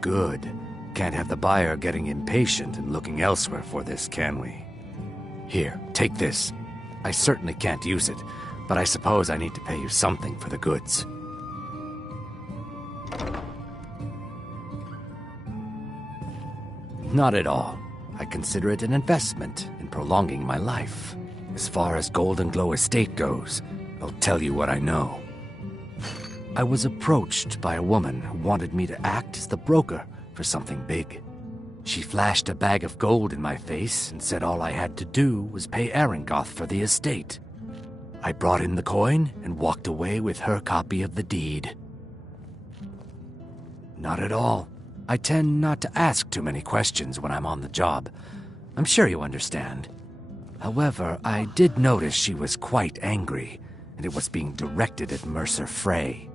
Good. Can't have the buyer getting impatient and looking elsewhere for this, can we? Here, take this. I certainly can't use it, but I suppose I need to pay you something for the goods. Not at all. I consider it an investment in prolonging my life. As far as Golden Glow Estate goes, I'll tell you what I know. I was approached by a woman who wanted me to act as the broker for something big. She flashed a bag of gold in my face and said all I had to do was pay Arangoth for the estate. I brought in the coin and walked away with her copy of the deed. Not at all. I tend not to ask too many questions when I'm on the job. I'm sure you understand. However, I did notice she was quite angry, and it was being directed at Mercer Frey.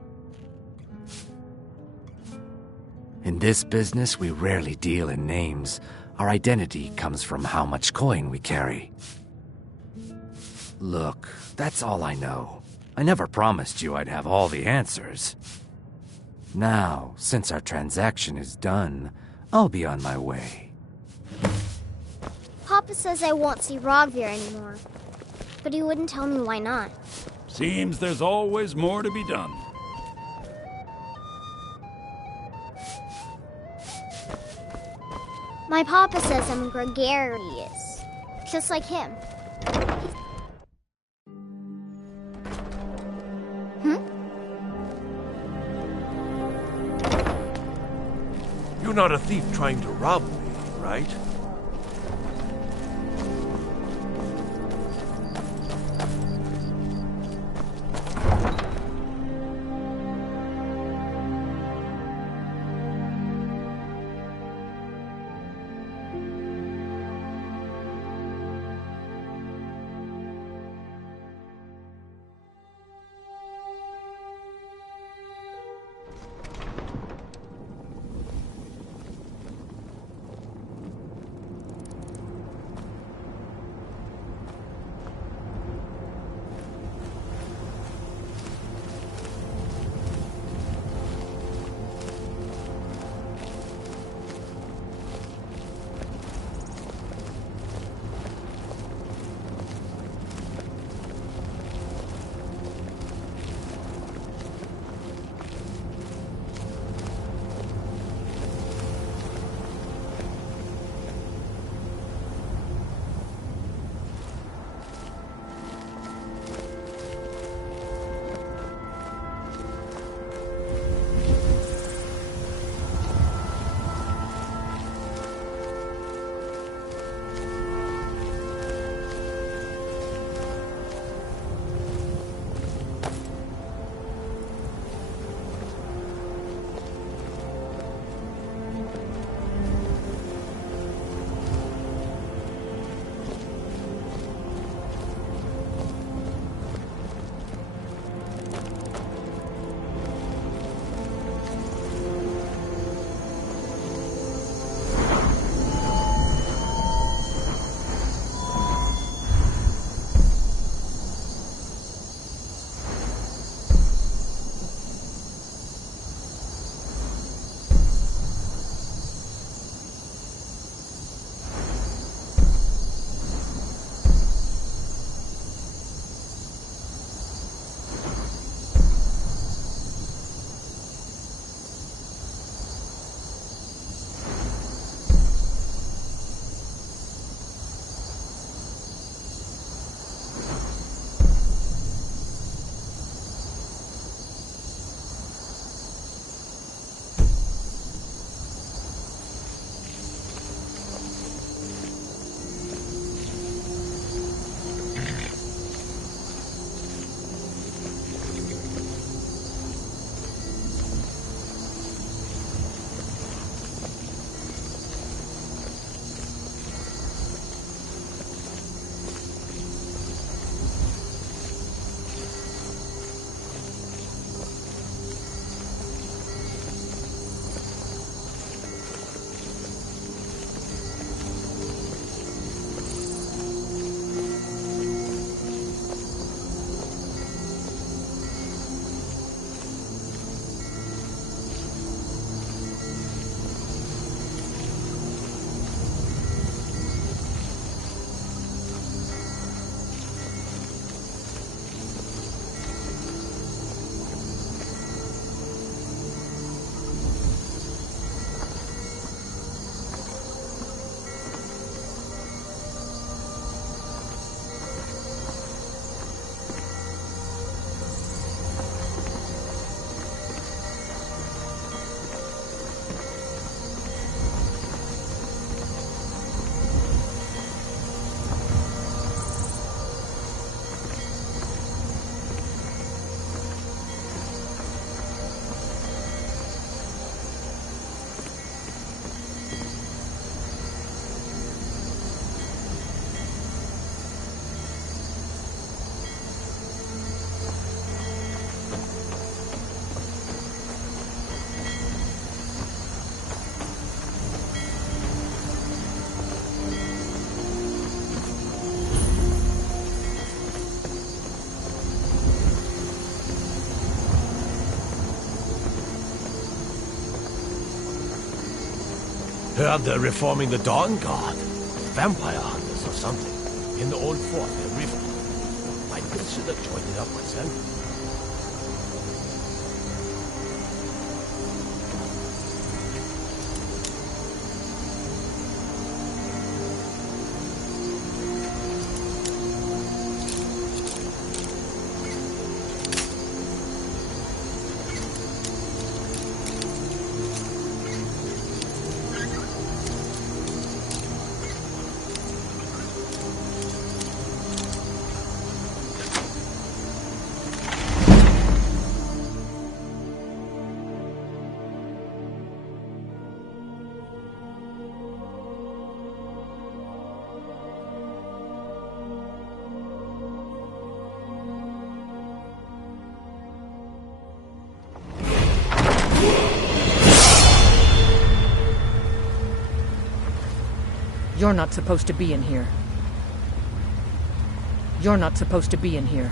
In this business, we rarely deal in names. Our identity comes from how much coin we carry. Look, that's all I know. I never promised you I'd have all the answers. Now, since our transaction is done, I'll be on my way. Papa says I won't see Rogvir anymore, but he wouldn't tell me why not. Seems there's always more to be done. My papa says I'm gregarious, just like him. You're not a thief trying to rob me, right? Heard they're reforming the Dawn Guard. Vampire hunters or something. In the old fort near River. Might consider joining up myself. You're not supposed to be in here. You're not supposed to be in here.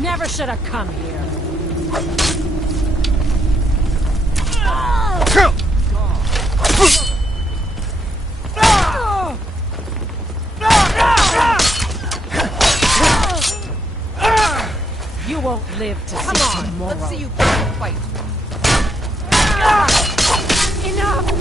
Never should have come here. You won't live to see tomorrow. Let's see you fight. Enough!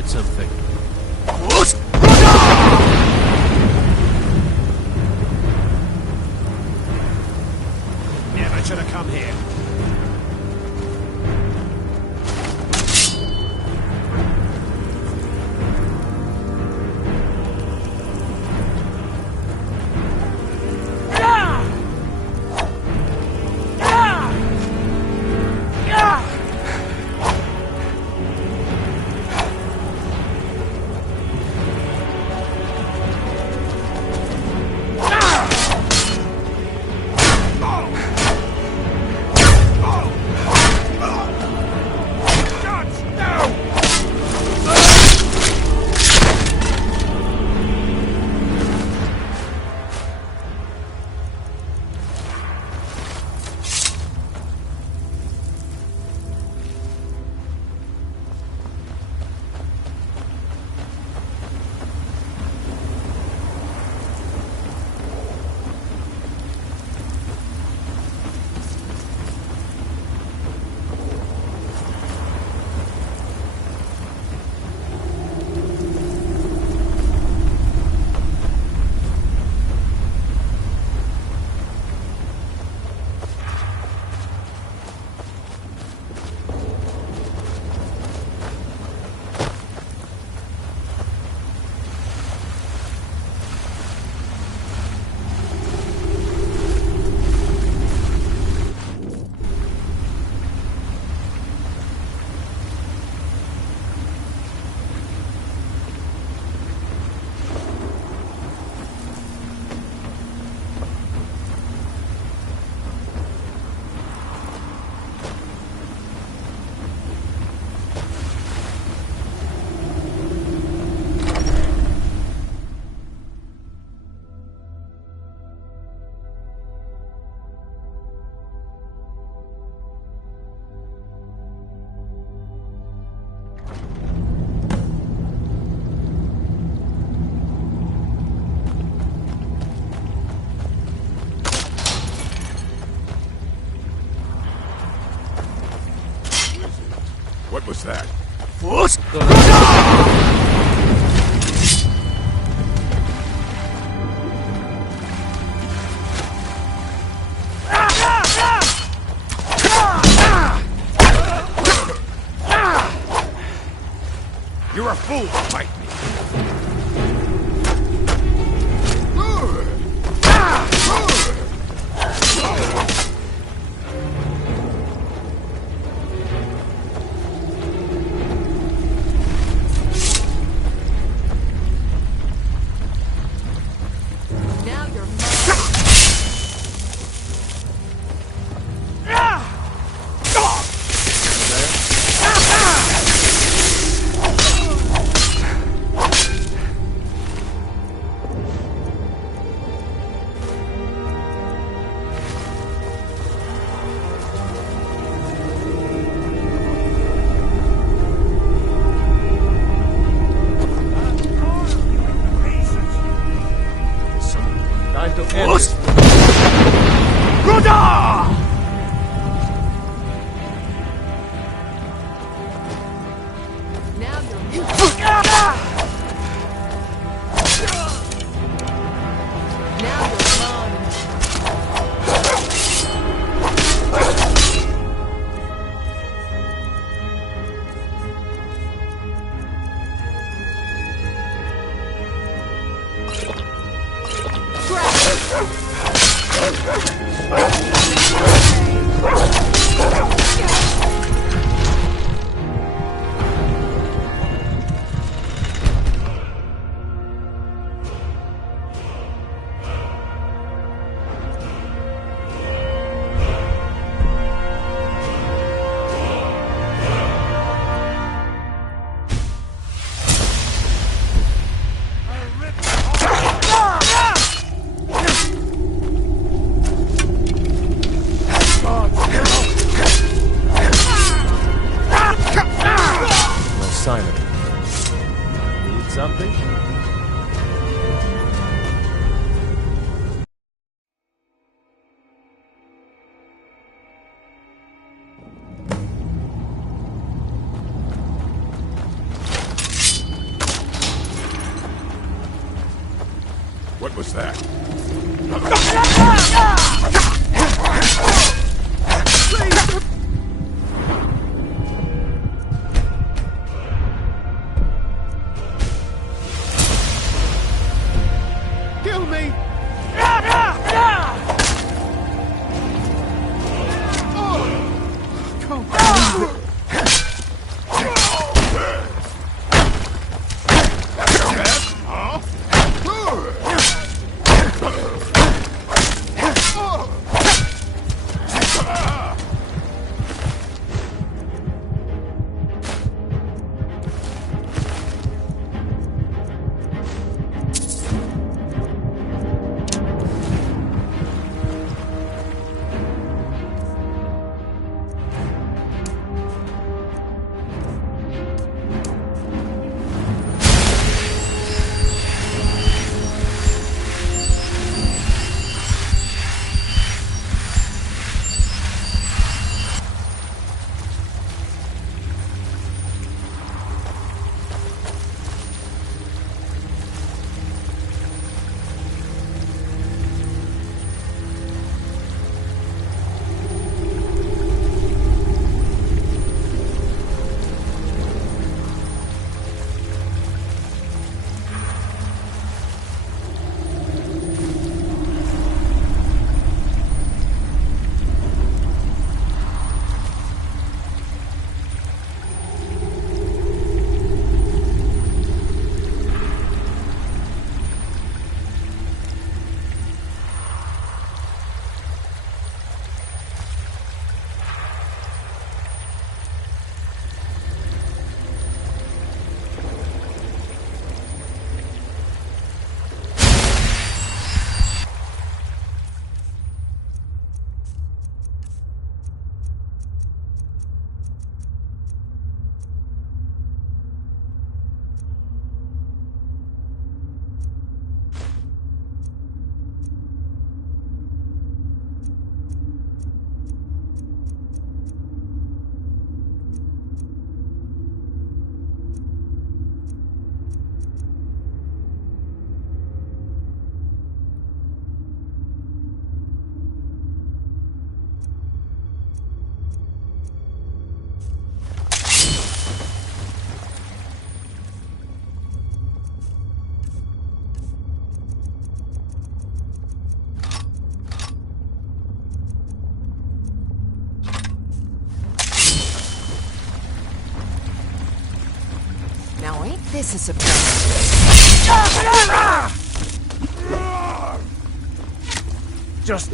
heard something. Never should have come here. What was that? You're a fool to fight me. What was that? Kill me! Now ain't this a surprise? Just...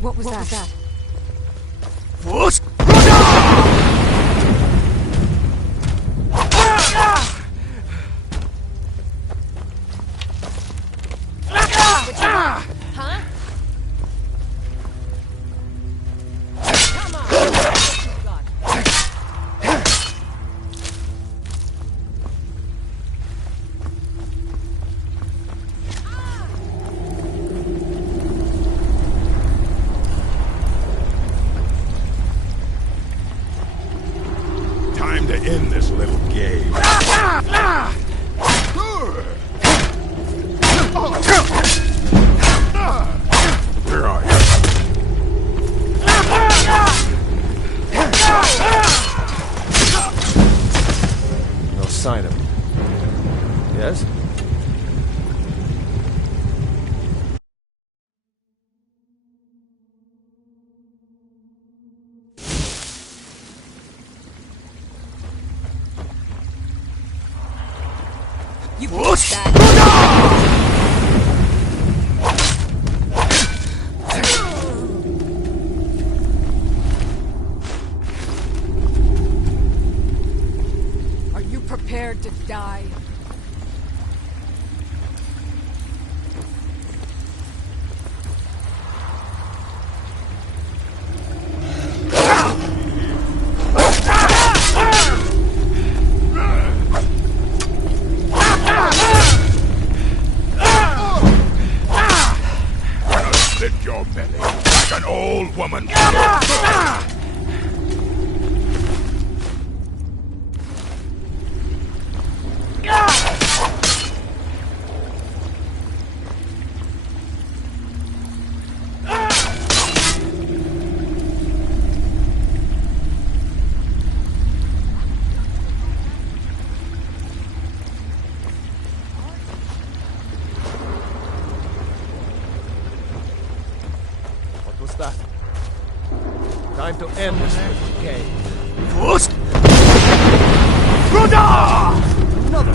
What was that? First, Huh? Come on! God. You pushed that. Are you prepared to die? Slit your belly like an old woman. What was that? Time to end this little game. First! Another!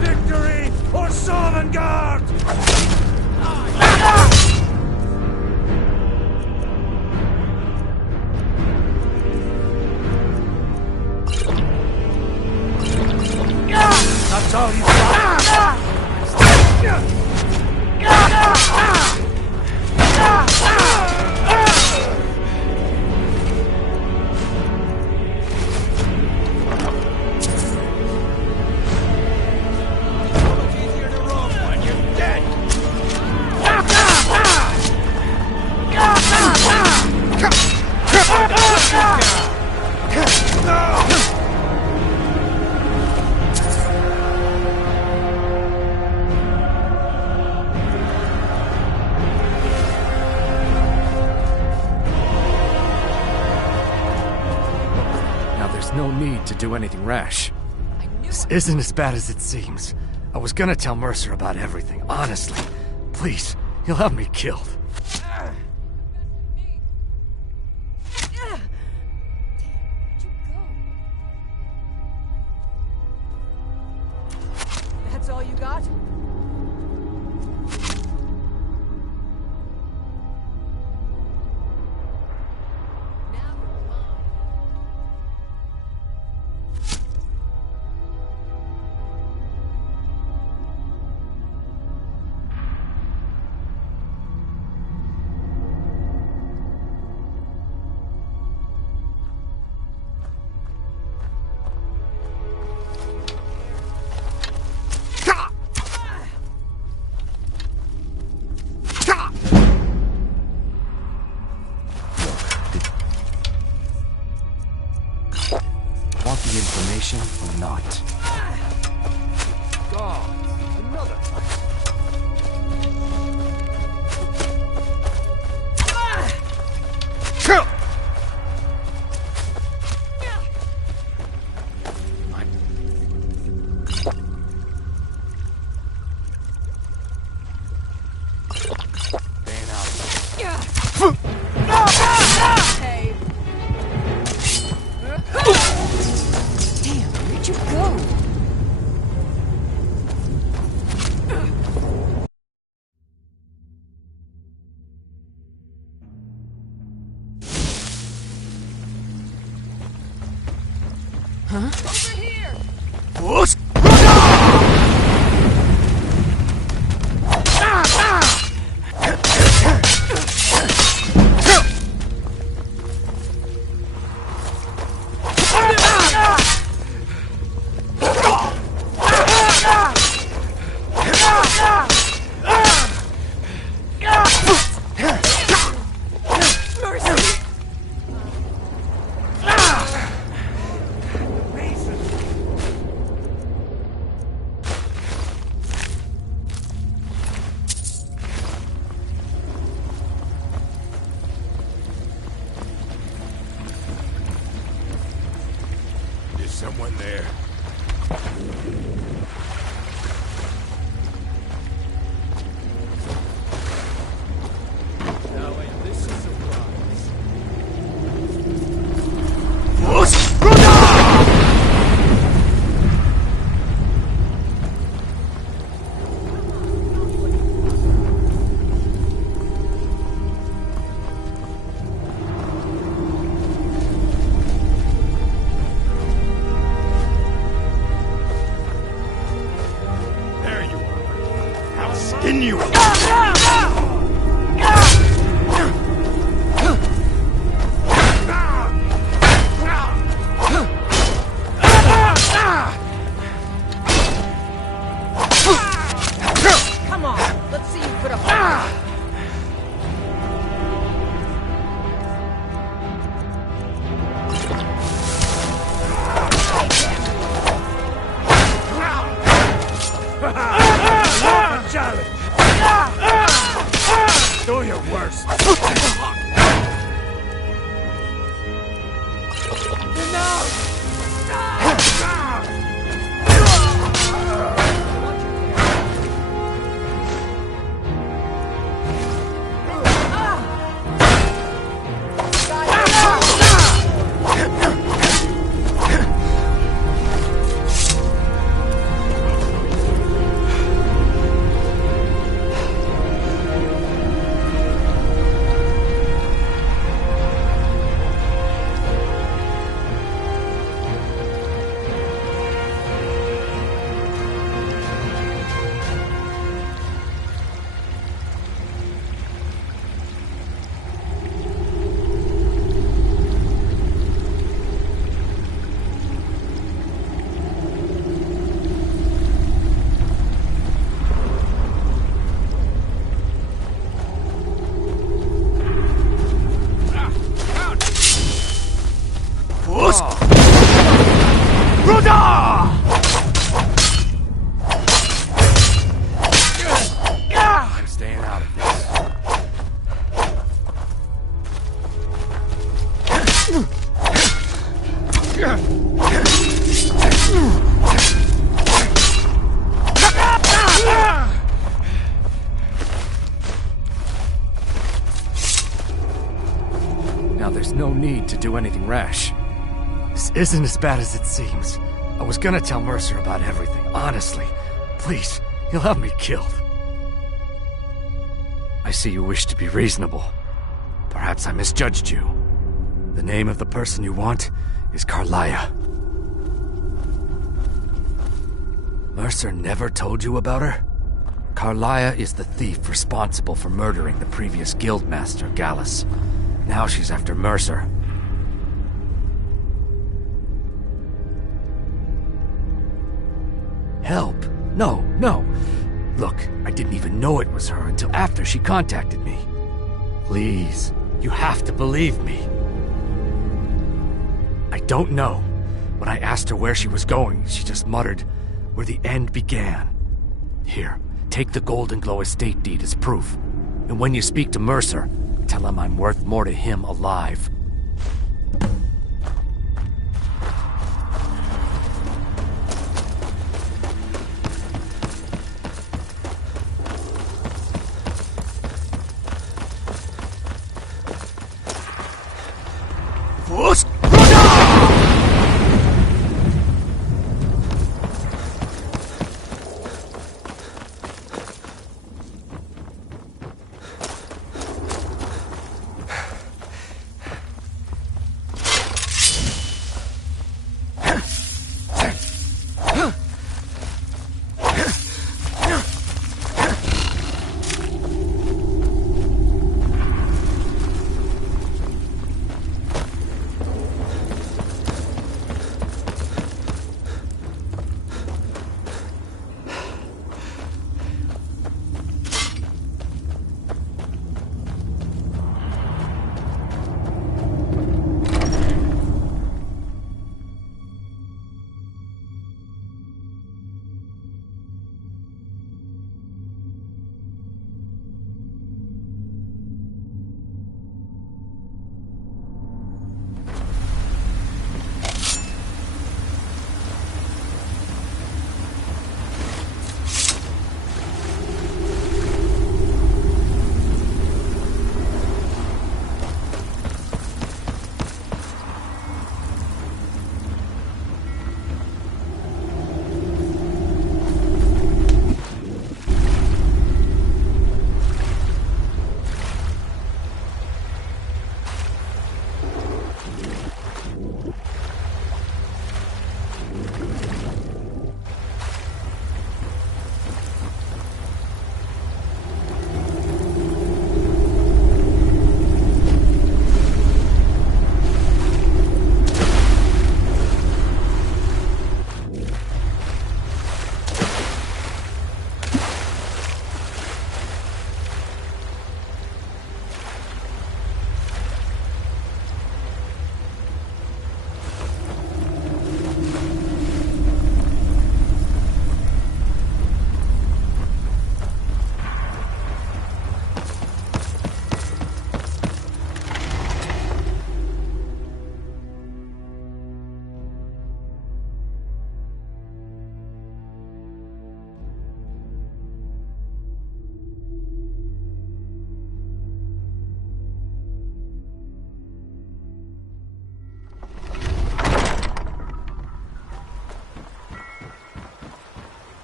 Victory or Sovngarde! That's all you got! Easier to roll when you're dead! Now there's no need to do anything rash. This isn't as bad as it seems. I was gonna tell Mercer about everything, honestly. Please, he'll have me killed. That's all you got? Want the information or not? God, another. Hey. Damn, where'd you go? Huh? Over here! First! Is someone there? Now, wait, this is a surprise. First! your worst. I'm staying out of this. Now there's no need to do anything rash. This isn't as bad as it seems. I was gonna tell Mercer about everything, honestly. Please, he'll have me killed. I see you wish to be reasonable. Perhaps I misjudged you. The name of the person you want is Carlia. Mercer never told you about her? Carlia is the thief responsible for murdering the previous guildmaster, Gallus. Now she's after Mercer. Help? No. Look, I didn't even know it was her until after she contacted me. Please, you have to believe me. I don't know. When I asked her where she was going, she just muttered, "Where the end began." Here, take the Golden Glow estate deed as proof. And when you speak to Mercer, tell him I'm worth more to him alive.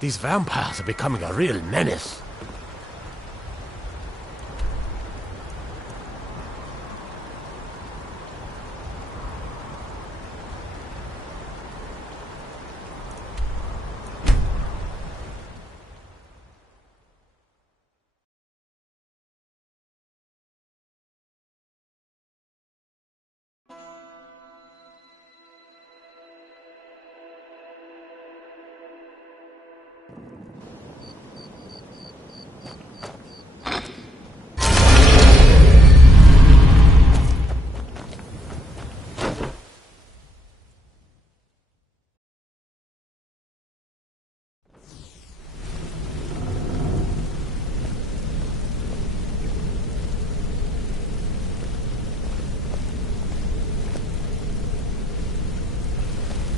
These vampires are becoming a real menace.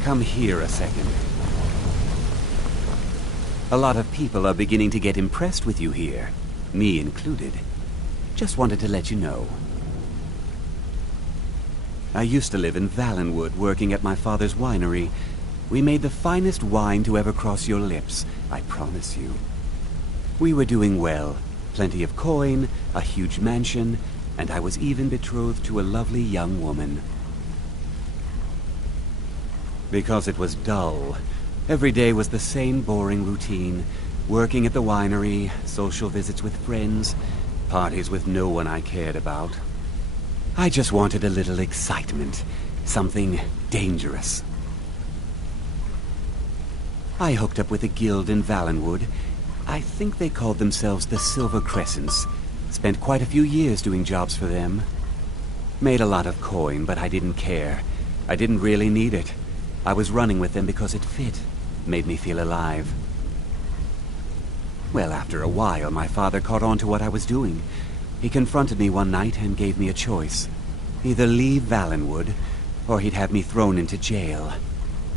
Come here a second. A lot of people are beginning to get impressed with you here, me included. Just wanted to let you know. I used to live in Valenwood, working at my father's winery. We made the finest wine to ever cross your lips, I promise you. We were doing well. Plenty of coin, a huge mansion, and I was even betrothed to a lovely young woman. Because it was dull. Every day was the same boring routine. Working at the winery, social visits with friends, parties with no one I cared about. I just wanted a little excitement. Something dangerous. I hooked up with a guild in Valenwood. I think they called themselves the Silver Crescents. Spent quite a few years doing jobs for them. Made a lot of coin, but I didn't care. I didn't really need it. I was running with them because it fit, made me feel alive. Well, after a while, my father caught on to what I was doing. He confronted me one night and gave me a choice. Either leave Valenwood, or he'd have me thrown into jail.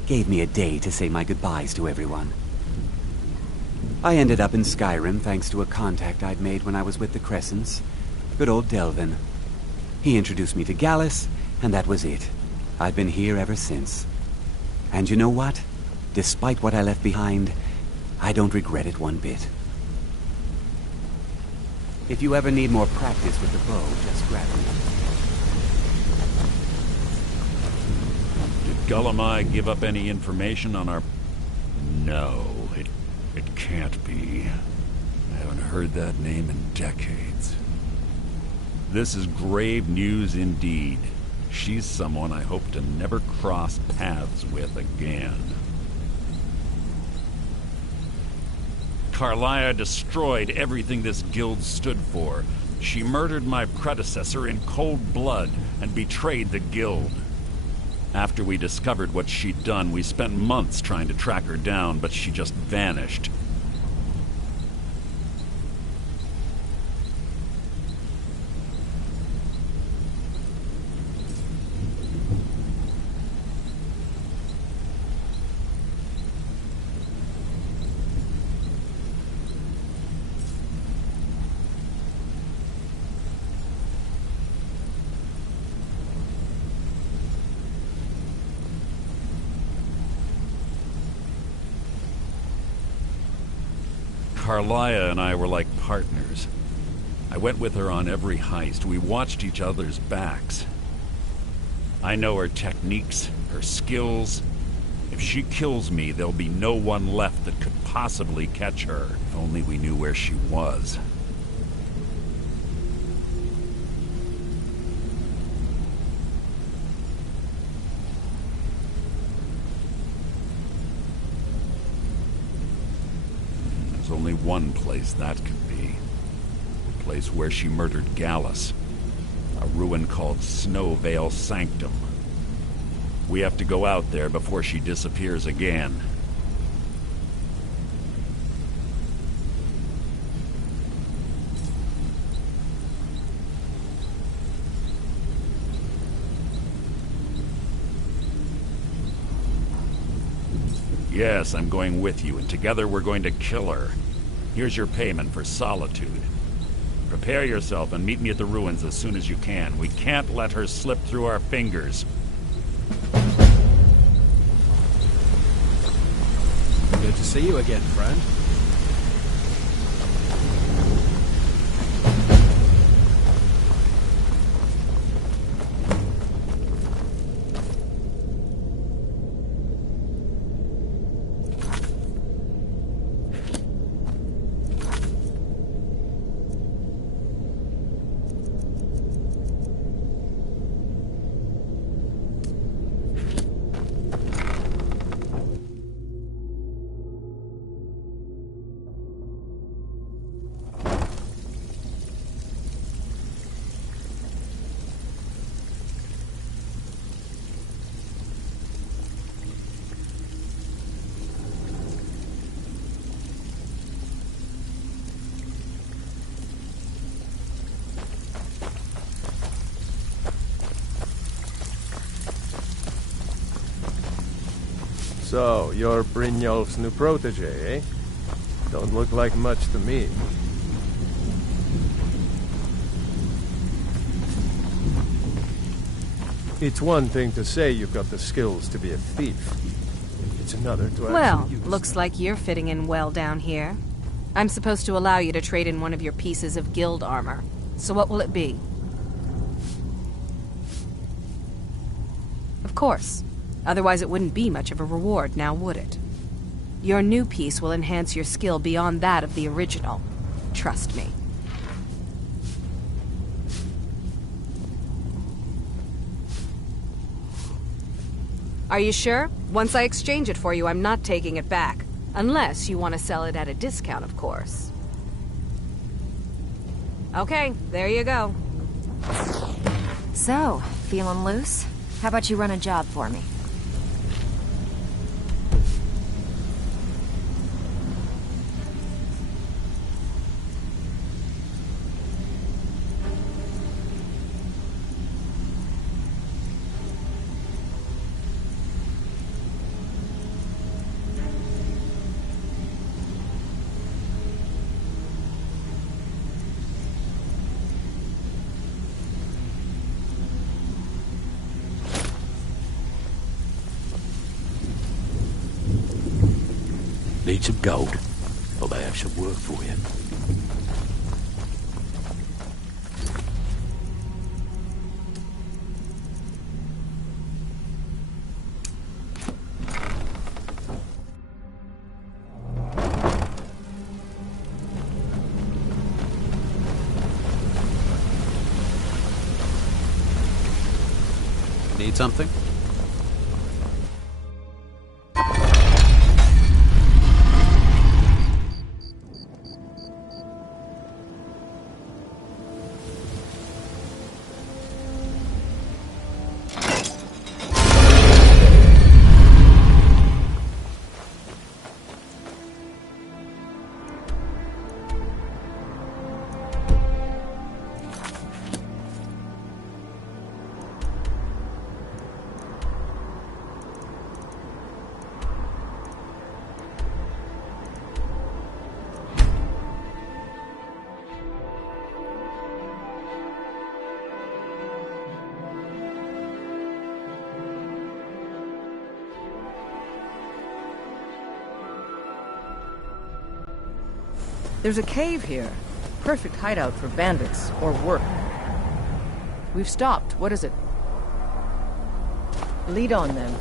Gave me a day to say my goodbyes to everyone. I ended up in Skyrim thanks to a contact I'd made when I was with the Crescents. Good old Delvin. He introduced me to Gallus, and that was it. I've been here ever since. And you know what? Despite what I left behind, I don't regret it one bit. If you ever need more practice with the bow, just grab me. Did Gullamai give up any information on our... No, it can't be. I haven't heard that name in decades. This is grave news indeed. She's someone I hope to never cross paths with again. Carlia destroyed everything this guild stood for. She murdered my predecessor in cold blood and betrayed the guild. After we discovered what she'd done, we spent months trying to track her down, but she just vanished. Carlia and I were like partners. I went with her on every heist. We watched each other's backs. I know her techniques, her skills. If she kills me, there'll be no one left that could possibly catch her. If only we knew where she was. There's only one place that could be. The place where she murdered Gallus. A ruin called Snowvale Sanctum. We have to go out there before she disappears again. Yes, I'm going with you, and together we're going to kill her. Here's your payment for solitude. Prepare yourself and meet me at the ruins as soon as you can. We can't let her slip through our fingers. Get to see you again, friend. So, you're Brynjolf's new protege, eh? Don't look like much to me. It's one thing to say you've got the skills to be a thief. It's another to Well, actually use looks like you're fitting in well down here. I'm supposed to allow you to trade in one of your pieces of guild armor. So what will it be? Of course. Otherwise it wouldn't be much of a reward, now would it? Your new piece will enhance your skill beyond that of the original. Trust me. Are you sure? Once I exchange it for you, I'm not taking it back. Unless you want to sell it at a discount, of course. Okay, there you go. So, feeling loose? How about you run a job for me? Need some gold? Well, I have some work for you. Need something? There's a cave here. Perfect hideout for bandits, or work. We've stopped. What is it? Lead on, then.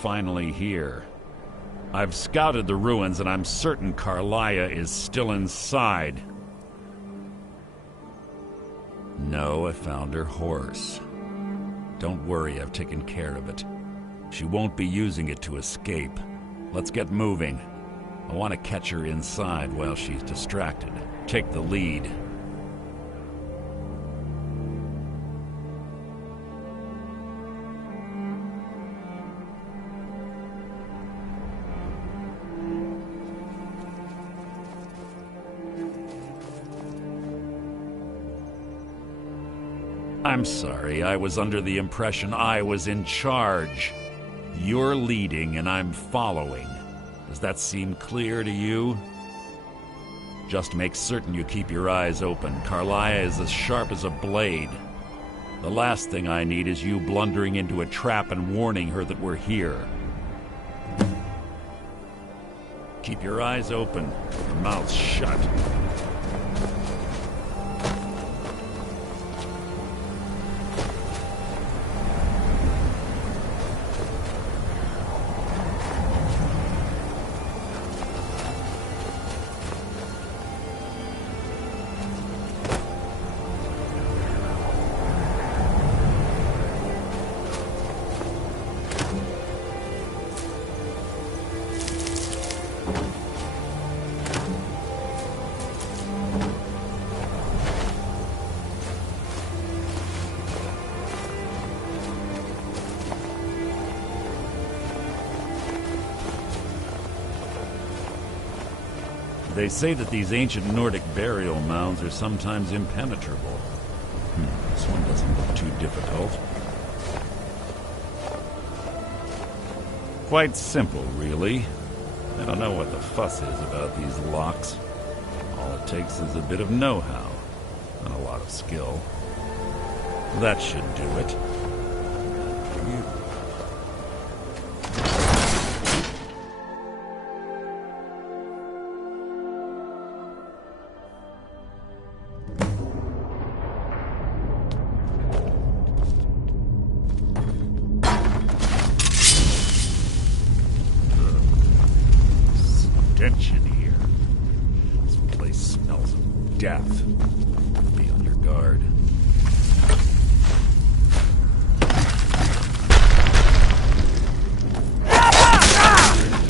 finally here. I've scouted the ruins and I'm certain Carlia is still inside. No, I found her horse. Don't worry, I've taken care of it. She won't be using it to escape. Let's get moving. I want to catch her inside while she's distracted. Take the lead. I'm sorry, I was under the impression I was in charge. You're leading and I'm following. Does that seem clear to you? Just make certain you keep your eyes open. Carlia is as sharp as a blade. The last thing I need is you blundering into a trap and warning her that we're here. Keep your eyes open, your mouth shut. They say that these ancient Nordic burial mounds are sometimes impenetrable. This one doesn't look too difficult. Quite simple, really. I don't know what the fuss is about these locks. All it takes is a bit of know-how and a lot of skill. That should do it. Tension here. This place smells of death. Be on your guard.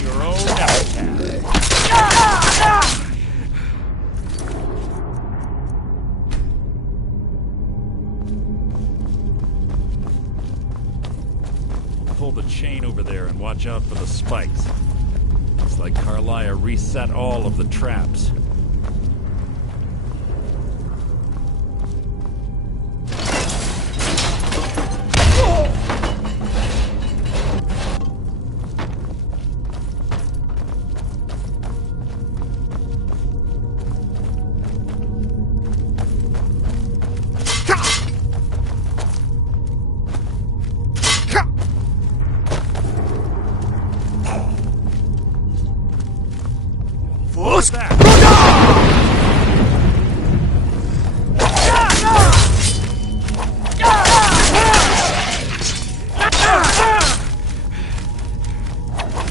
Your own habitat. Pull the chain over there and watch out for the spikes. Looks like Carlia reset all of the traps. What's that?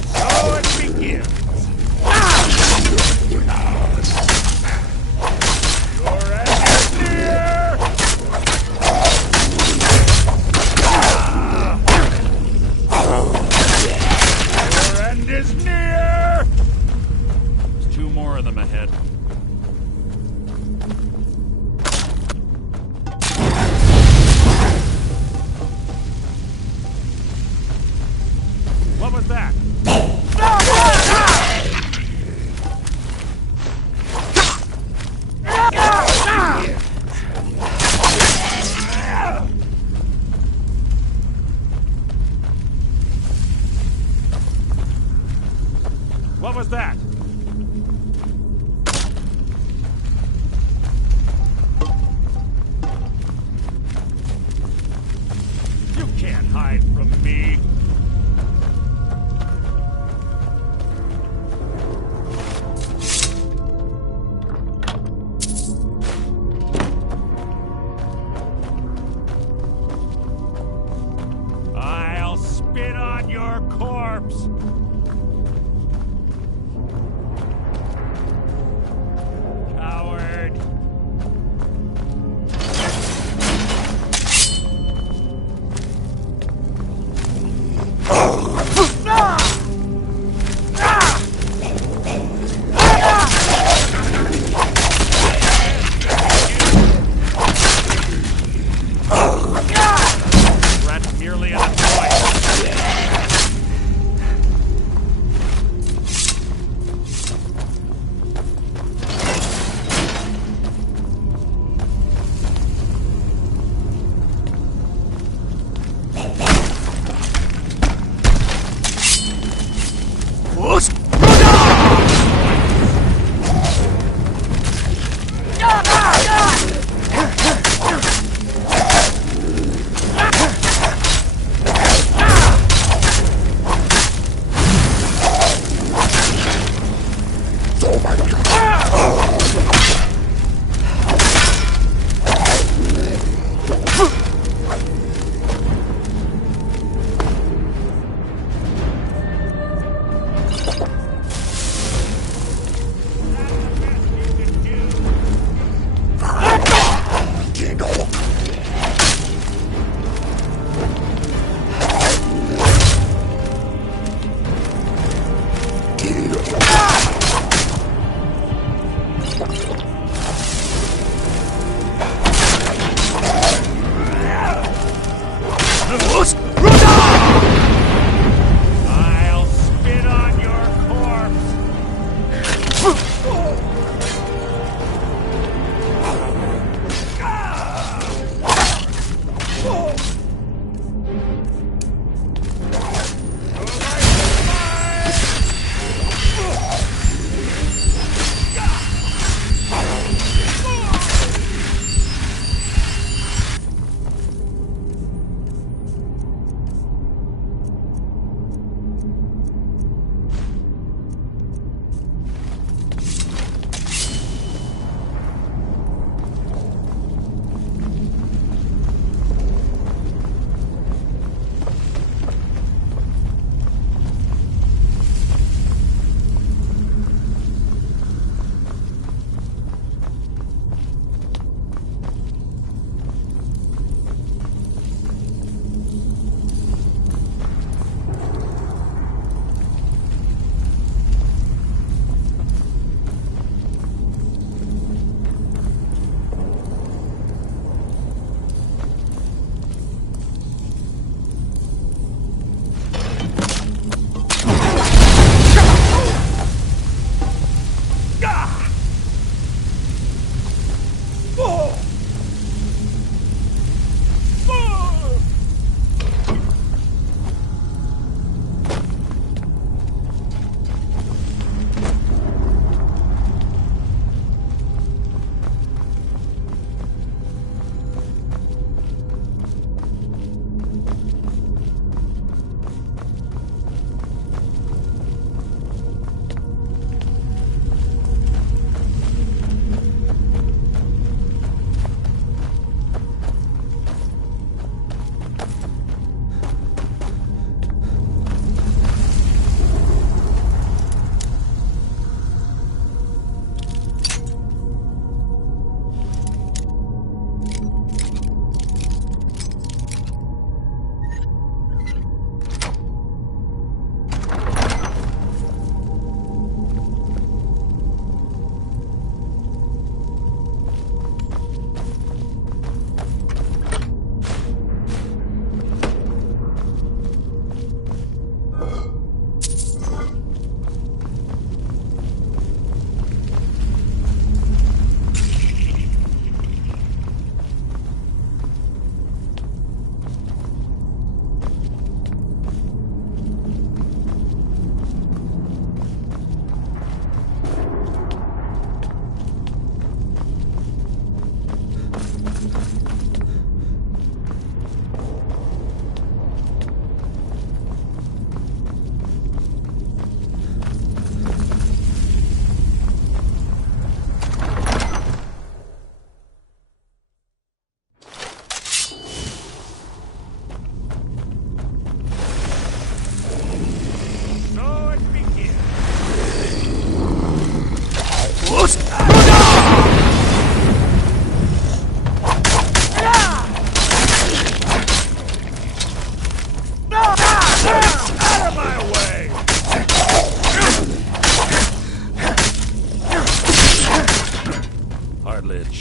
So it begins. Your end is near. Your end is near. There's two more of them ahead. What was that? What was that? I'll spit on your corpse!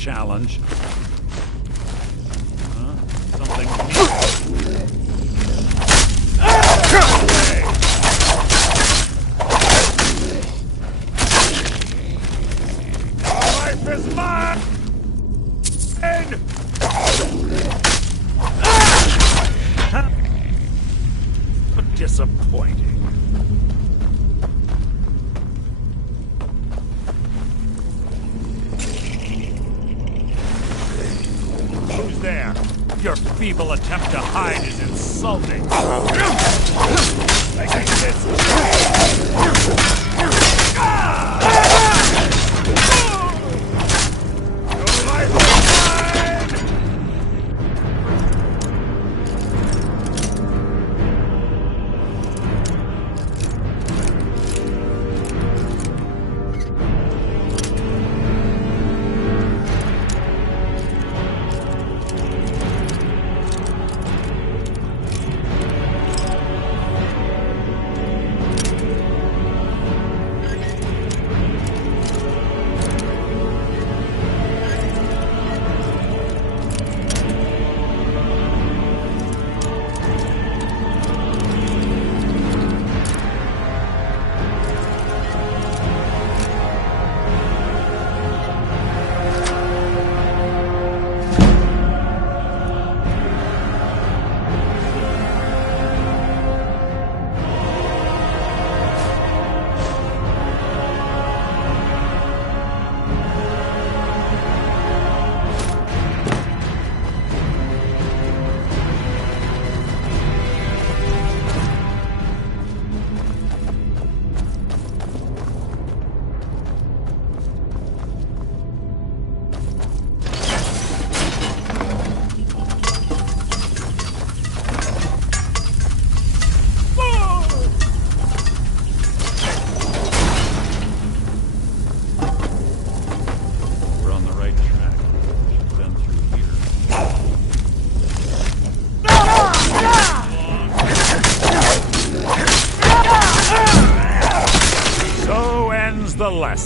challenge. Something life is mine! Disappointing. Who's there? Your feeble attempt to hide is insulting. I think this...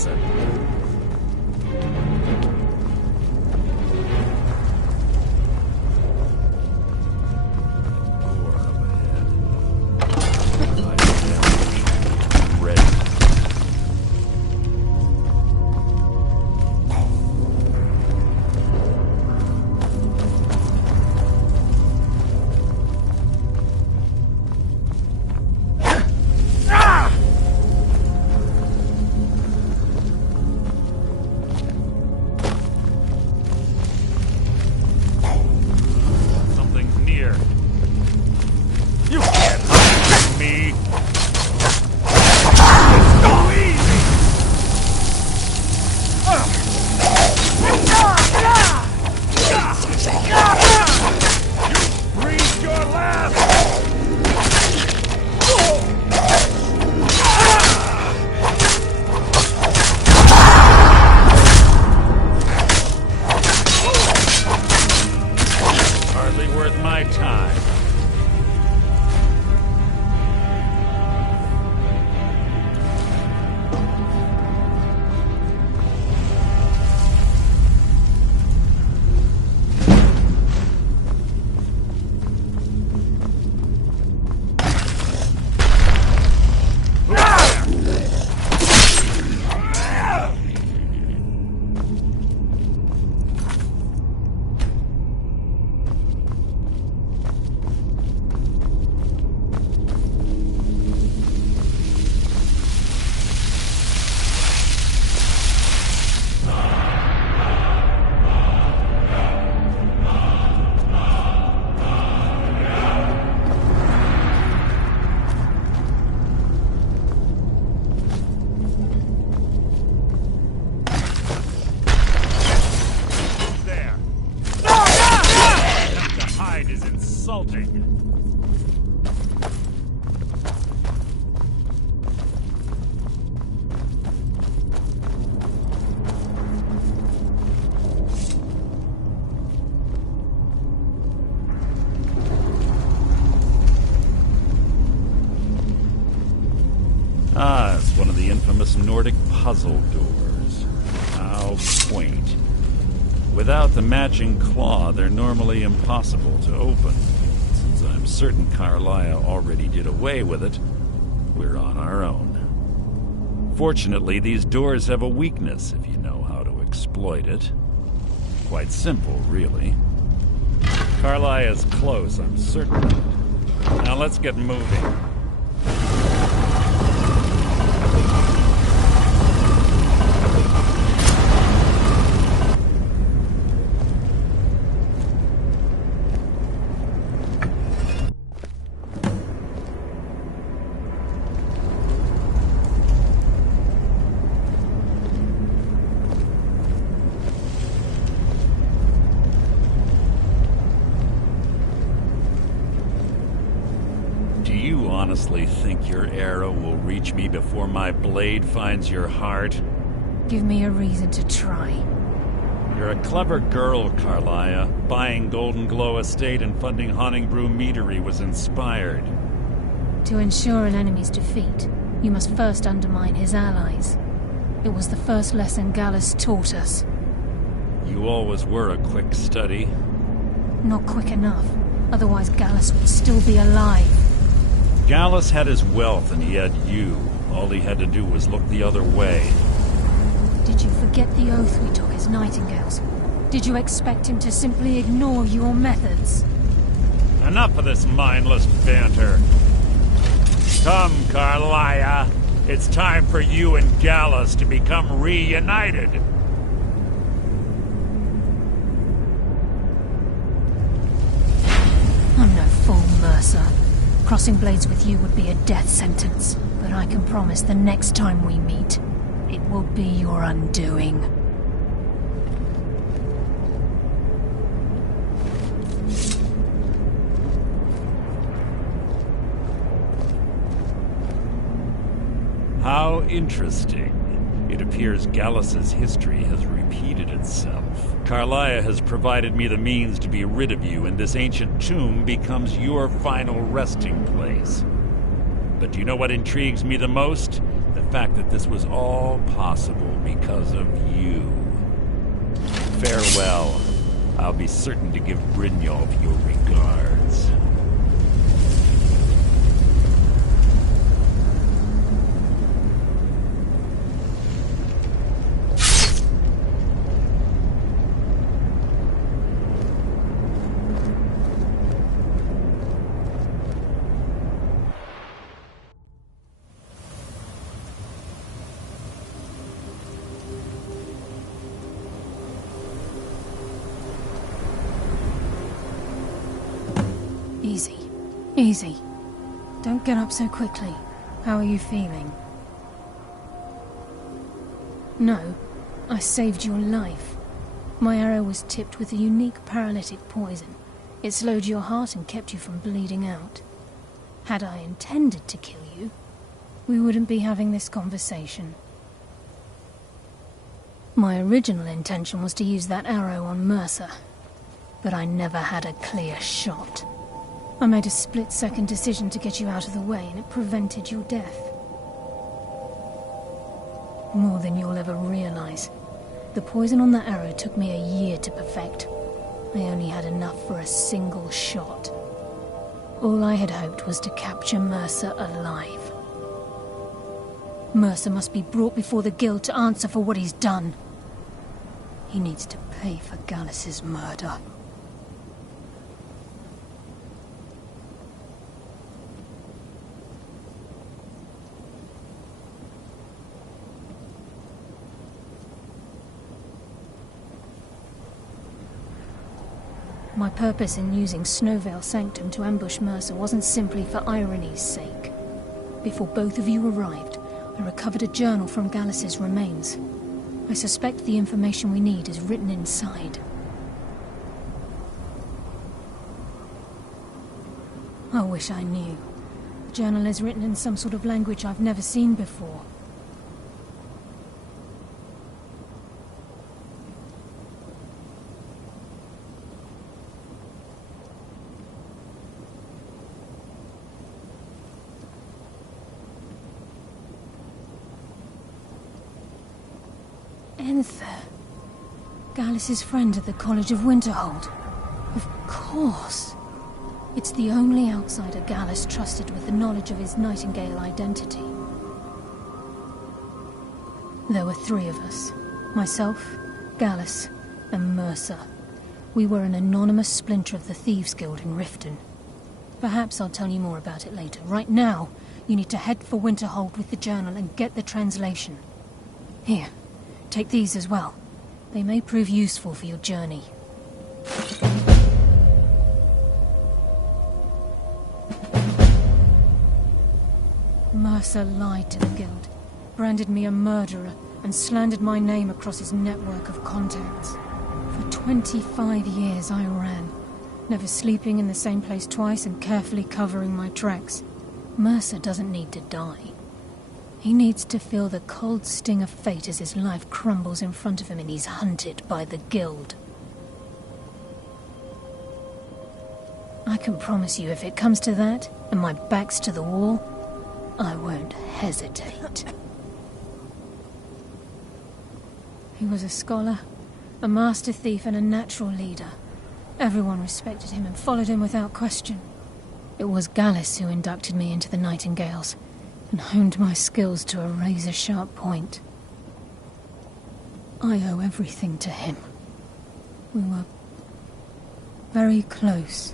listen. Nordic puzzle doors. How quaint. Without the matching claw, they're normally impossible to open. Since I'm certain Carlia already did away with it, we're on our own. Fortunately, these doors have a weakness if you know how to exploit it. Quite simple, really. Carlia is close, I'm certain of it. Now let's get moving. Honestly think your arrow will reach me before my blade finds your heart? Give me a reason to try. You're a clever girl, Carlia. Buying Golden Glow Estate and funding Haunting Brew Meadery was inspired. To ensure an enemy's defeat, you must first undermine his allies. It was the first lesson Gallus taught us. You always were a quick study. Not quick enough. Otherwise Gallus would still be alive. Gallus had his wealth and he had you. All he had to do was look the other way. Did you forget the oath we took as Nightingales? Did you expect him to simply ignore your methods? Enough of this mindless banter. Come, Carlia. It's time for you and Gallus to become reunited. I'm no fool, Mercer. Crossing blades with you would be a death sentence, but I can promise the next time we meet, it will be your undoing. How interesting. It appears Gallus's history has repeated itself. Carlia has provided me the means to be rid of you, and this ancient tomb becomes your final resting place. But do you know what intrigues me the most? The fact that this was all possible because of you. Farewell. I'll be certain to give Brynjolf your regards. Easy. Easy. Don't get up so quickly. How are you feeling? No, I saved your life. My arrow was tipped with a unique paralytic poison. It slowed your heart and kept you from bleeding out. Had I intended to kill you, we wouldn't be having this conversation. My original intention was to use that arrow on Mercer, but I never had a clear shot. I made a split-second decision to get you out of the way, and it prevented your death. More than you'll ever realize. The poison on that arrow took me a year to perfect. I only had enough for a single shot. All I had hoped was to capture Mercer alive. Mercer must be brought before the Guild to answer for what he's done. He needs to pay for Gallus's murder. My purpose in using Snowvale Sanctum to ambush Mercer wasn't simply for irony's sake. Before both of you arrived, I recovered a journal from Gallus's remains. I suspect the information we need is written inside. I wish I knew. The journal is written in some sort of language I've never seen before. Enther. Gallus's friend at the College of Winterhold. Of course. It's the only outsider Gallus trusted with the knowledge of his Nightingale identity. There were three of us. Myself, Gallus, and Mercer. We were an anonymous splinter of the Thieves' Guild in Riften. Perhaps I'll tell you more about it later. Right now, you need to head for Winterhold with the journal and get the translation. Here. Take these as well. They may prove useful for your journey. Mercer lied to the Guild, branded me a murderer, and slandered my name across his network of contacts. For 25 years I ran, never sleeping in the same place twice and carefully covering my tracks. Mercer doesn't need to die. He needs to feel the cold sting of fate as his life crumbles in front of him and he's hunted by the Guild. I can promise you, if it comes to that, and my back's to the wall, I won't hesitate. He was a scholar, a master thief, and a natural leader. Everyone respected him and followed him without question. It was Gallus who inducted me into the Nightingales, and honed my skills to a razor-sharp point. I owe everything to him. We were very close.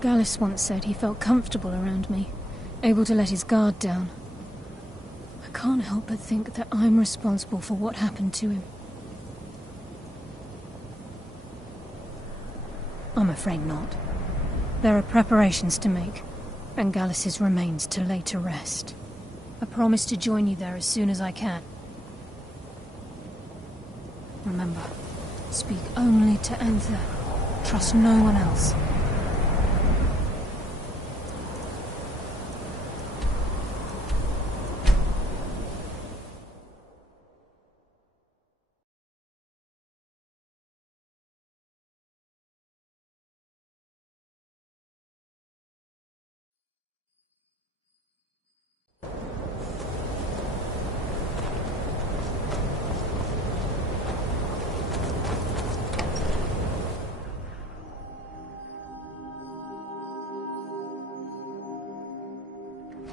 Gallus once said he felt comfortable around me, able to let his guard down. I can't help but think that I'm responsible for what happened to him. I'm afraid not. There are preparations to make, and Gallus's remains to lay to rest. I promise to join you there as soon as I can. Remember, speak only to Enther. Trust no one else.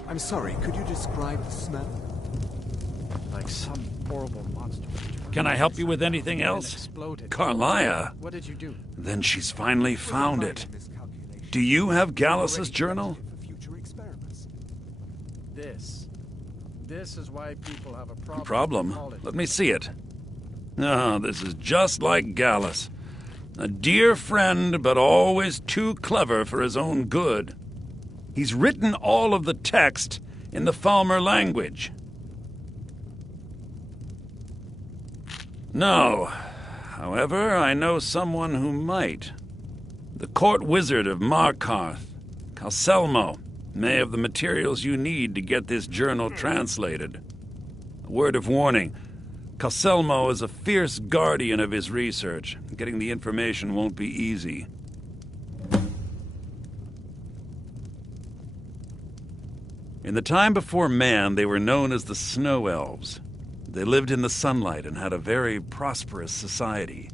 I'm sorry, could you describe the smell? Like some horrible monster. Can I help you with anything else? Exploded. Carlia. What did you do? Then she's finally found it. Do you have Gallus's journal? This is why people have a problem. Problem? Let me see it. Oh, this is just like Gallus. A dear friend, but always too clever for his own good. He's written all of the text in the Falmer language. No. However, I know someone who might. The court wizard of Markarth, Calselmo, may have the materials you need to get this journal translated. A word of warning. Calselmo is a fierce guardian of his research. Getting the information won't be easy. In the time before man, they were known as the Snow Elves. They lived in the sunlight and had a very prosperous society.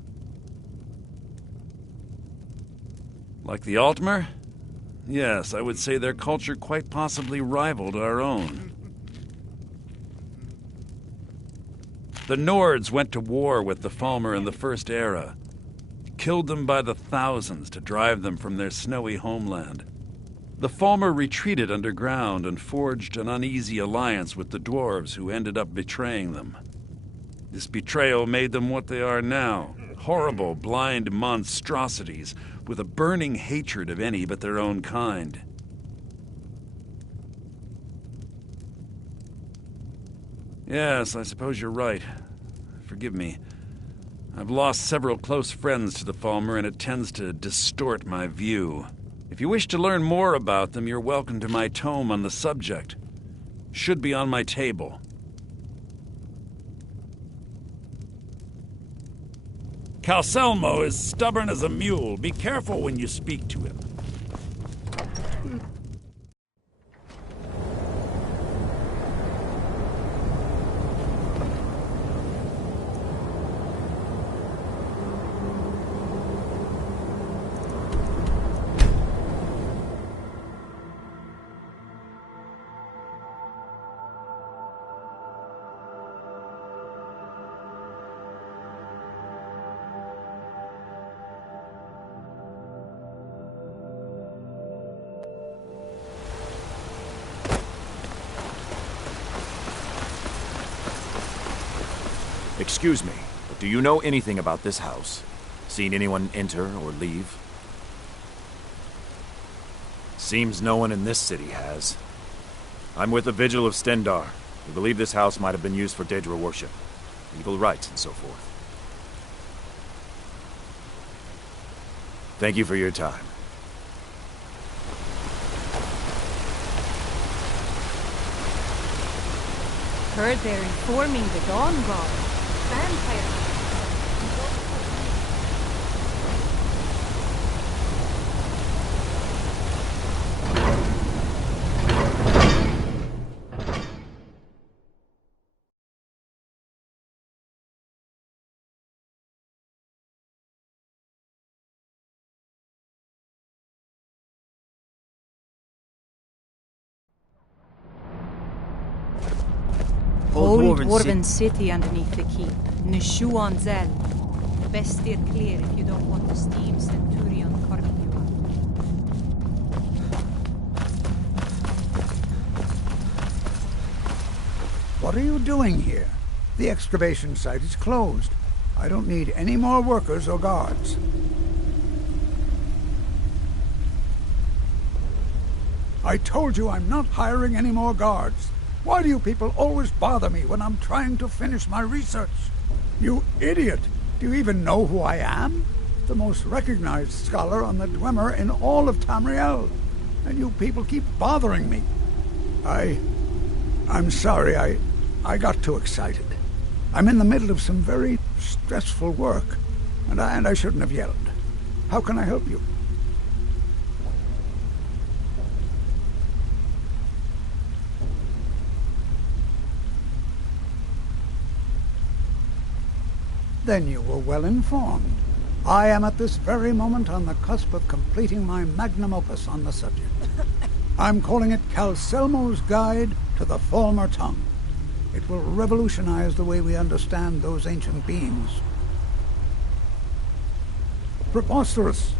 Like the Altmer? Yes, I would say their culture quite possibly rivaled our own. The Nords went to war with the Falmer in the First Era, killed them by the thousands to drive them from their snowy homeland. The Falmer retreated underground and forged an uneasy alliance with the dwarves who ended up betraying them. This betrayal made them what they are now, horrible, blind monstrosities with a burning hatred of any but their own kind. Yes, I suppose you're right. Forgive me. I've lost several close friends to the Falmer, and it tends to distort my view. If you wish to learn more about them, you're welcome to my tome on the subject. Should be on my table. Calselmo is stubborn as a mule. Be careful when you speak to him. Excuse me, but do you know anything about this house? Seen anyone enter or leave? Seems no one in this city has. I'm with the Vigil of Stendar. We believe this house might have been used for Daedra worship, evil rites and so forth. Thank you for your time. Heard they're informing the Dawn God. Vampire. Old Dwarven city underneath the keep. Nishuan Zel. Best steer clear if you don't want the steam Centurion carving you up. What are you doing here? The excavation site is closed. I don't need any more workers or guards. I told you I'm not hiring any more guards. Why do you people always bother me when I'm trying to finish my research? You idiot! Do you even know who I am? The most recognized scholar on the Dwemer in all of Tamriel. And you people keep bothering me. I'm sorry, I got too excited. I'm in the middle of some very stressful work, and I shouldn't have yelled. How can I help you? Then you were well informed. I am at this very moment on the cusp of completing my magnum opus on the subject. I'm calling it Calcelmo's Guide to the Former Tongue. It will revolutionize the way we understand those ancient beings. Preposterous!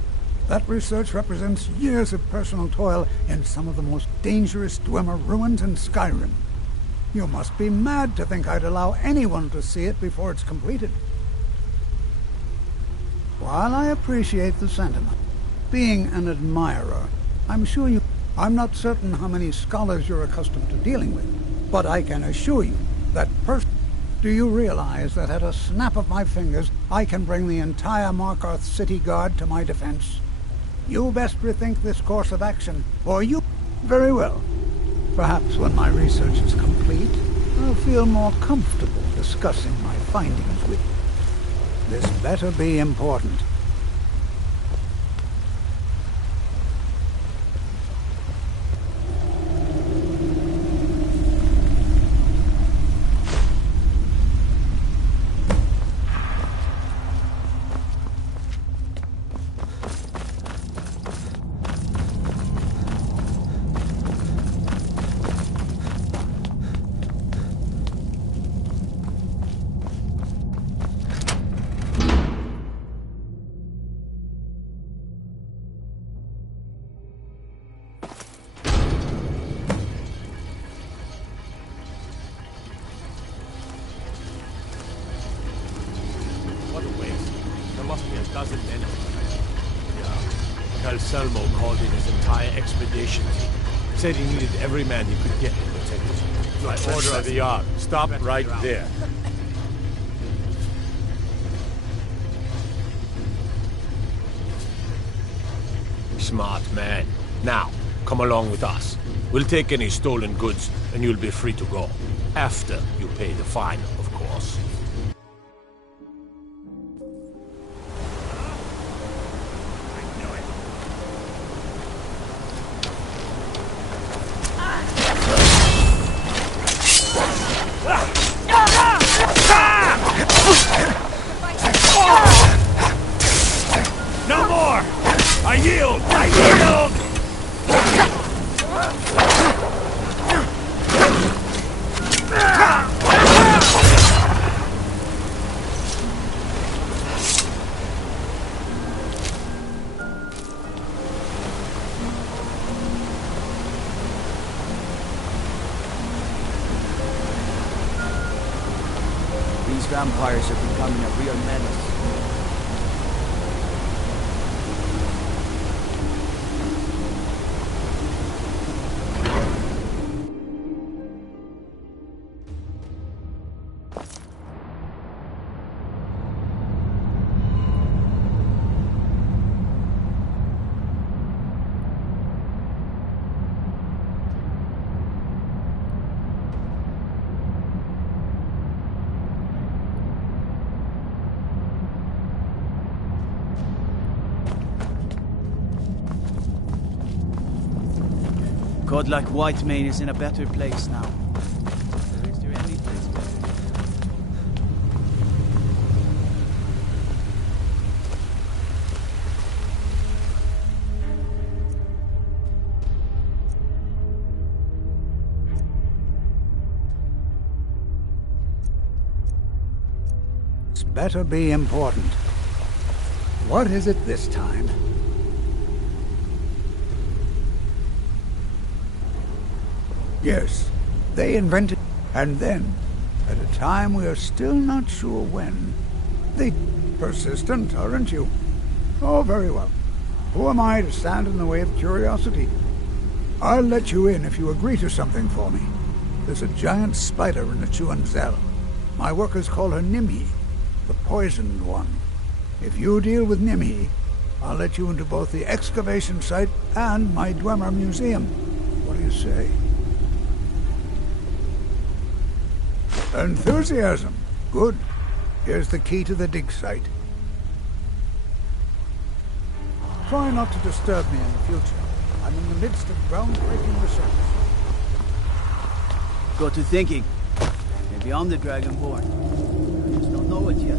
That research represents years of personal toil in some of the most dangerous Dwemer ruins in Skyrim. You must be mad to think I'd allow anyone to see it before it's completed. While I appreciate the sentiment, being an admirer, I'm not certain how many scholars you're accustomed to dealing with, but I can assure you that do you realize that at a snap of my fingers, I can bring the entire Markarth City Guard to my defense? You best rethink this course of action, or you... Very well. Perhaps when my research is complete, I'll feel more comfortable discussing my findings with you. This better be important. Calcelmo called in his entire expedition team. Said he needed every man he could get to protect it. By order of the Yard. Stop right there. Smart man. Now, come along with us. We'll take any stolen goods, and you'll be free to go. After you pay the fine, of course. No more! I yield! I yield! These vampires are becoming a real menace. God like Whitemane is in a better place now. Is there any place better? This better be important. What is it this time? Yes, they invented, and then, at a time we are still not sure when, they... Persistent, aren't you? Oh, very well. Who am I to stand in the way of curiosity? I'll let you in if you agree to something for me. There's a giant spider in the Chuanzel. My workers call her Nimhi, the poisoned one. If you deal with Nimhi, I'll let you into both the excavation site and my Dwemer museum. What do you say? Enthusiasm. Good. Here's the key to the dig site. Try not to disturb me in the future. I'm in the midst of groundbreaking research. Got to thinking. Maybe I'm the Dragonborn. I just don't know it yet.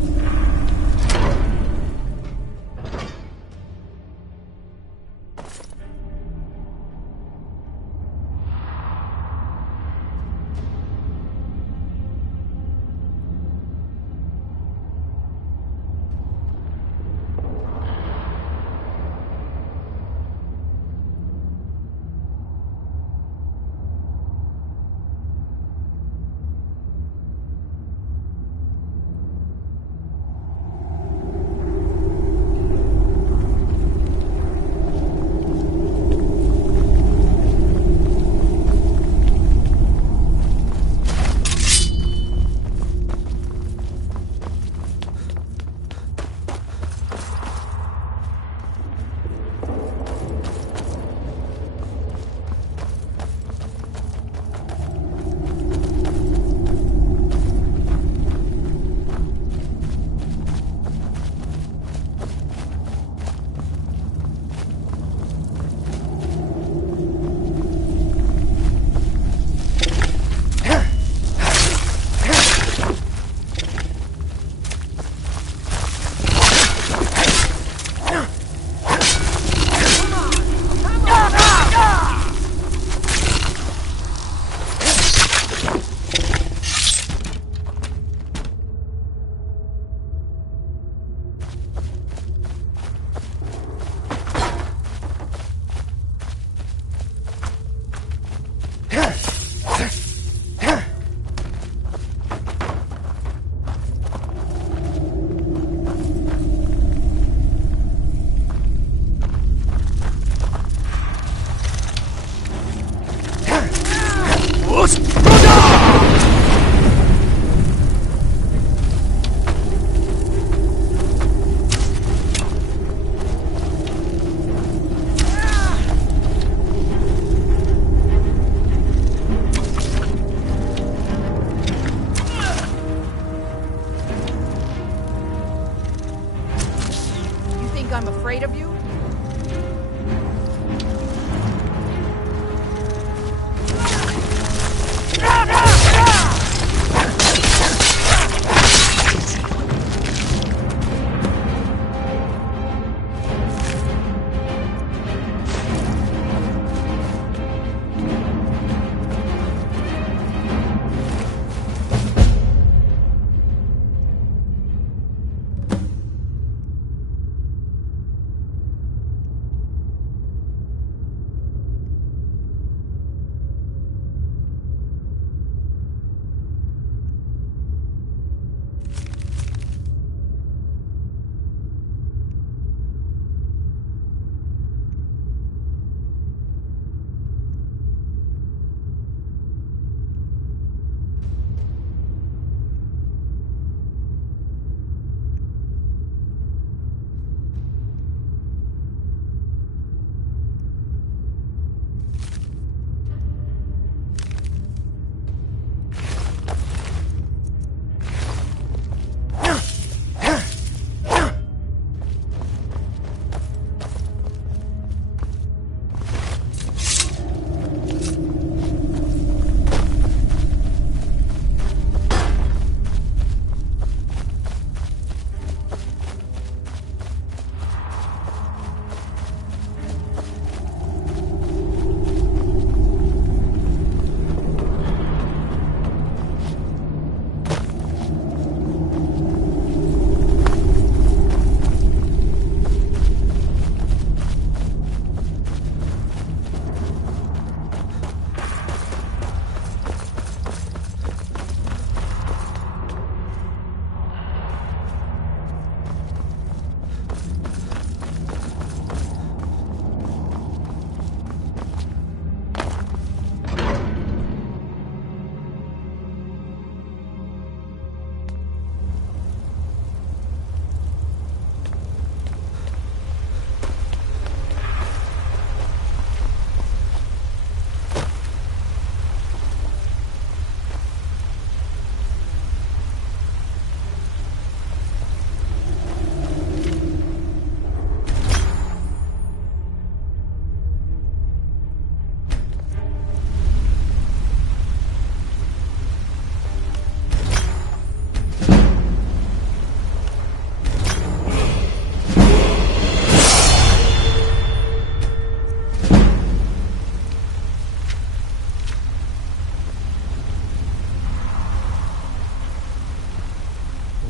I'm afraid of you?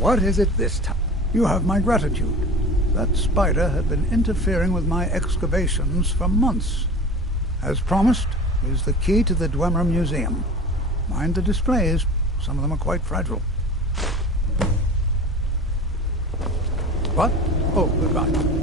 What is it this time? You have my gratitude. That spider had been interfering with my excavations for months. As promised, is the key to the Dwemer Museum. Mind the displays. Some of them are quite fragile. What? Oh, goodbye.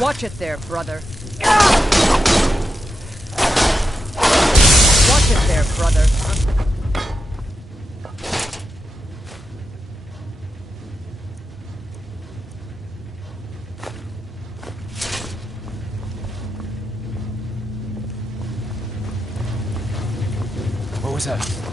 Watch it there, brother. Watch it there, brother. What was that?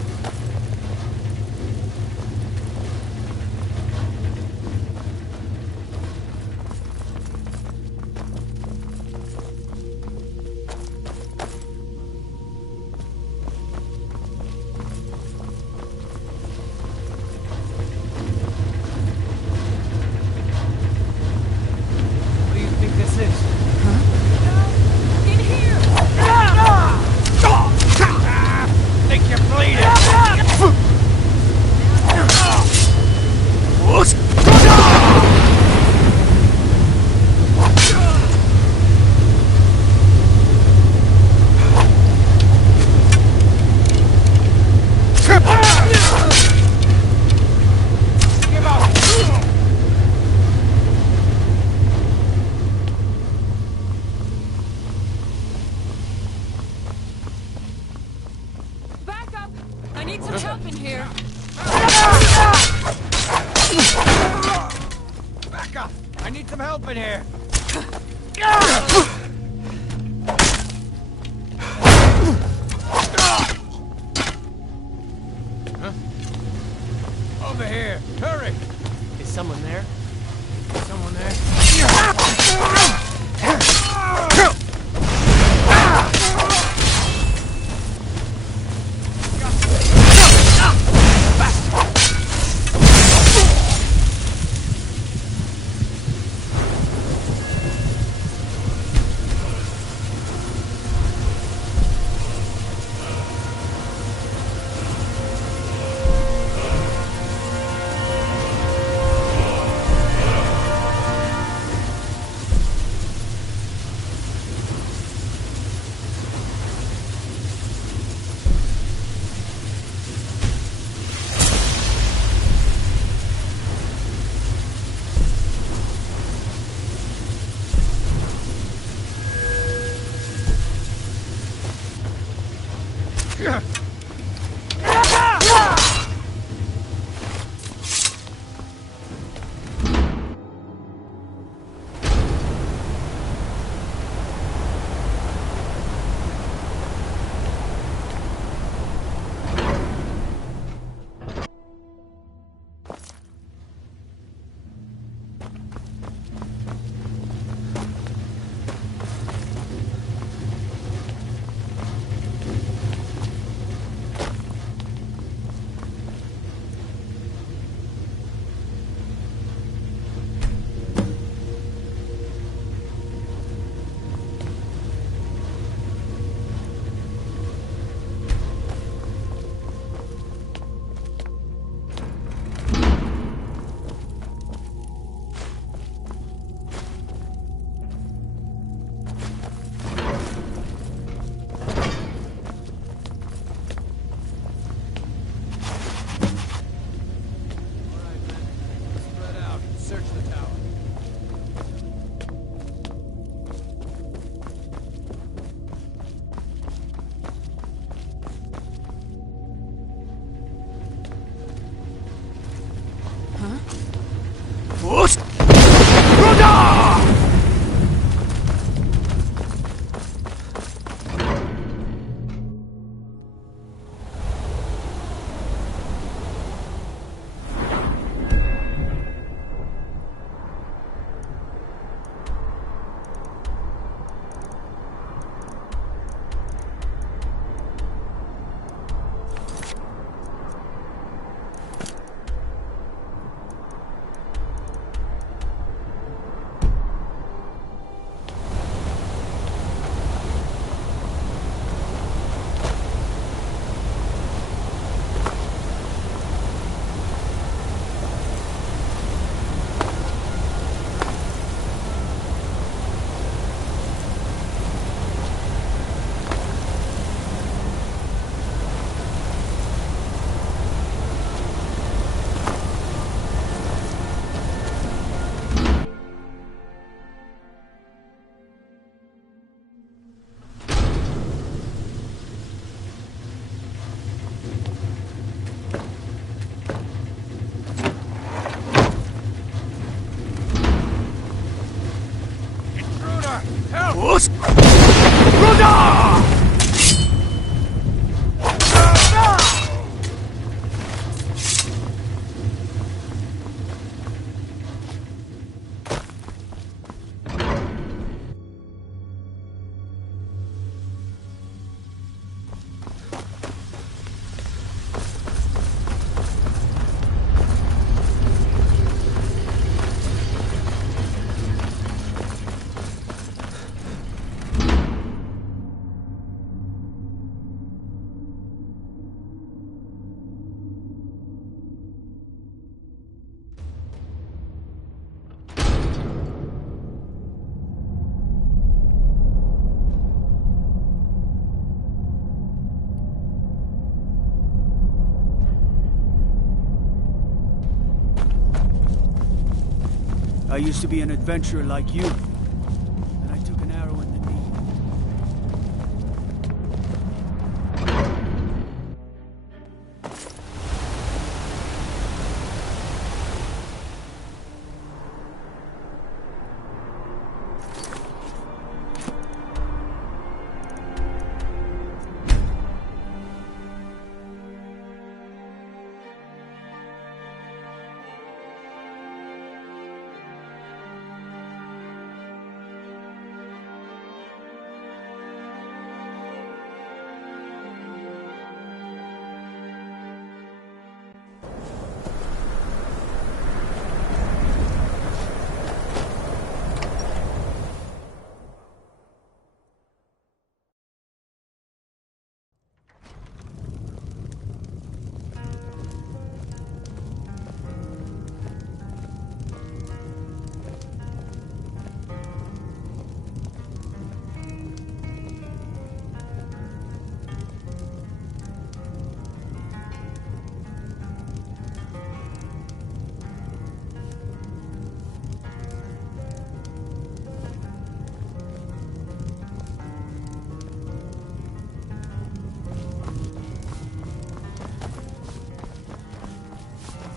I used to be an adventurer like you. And I took an arrow in the knee.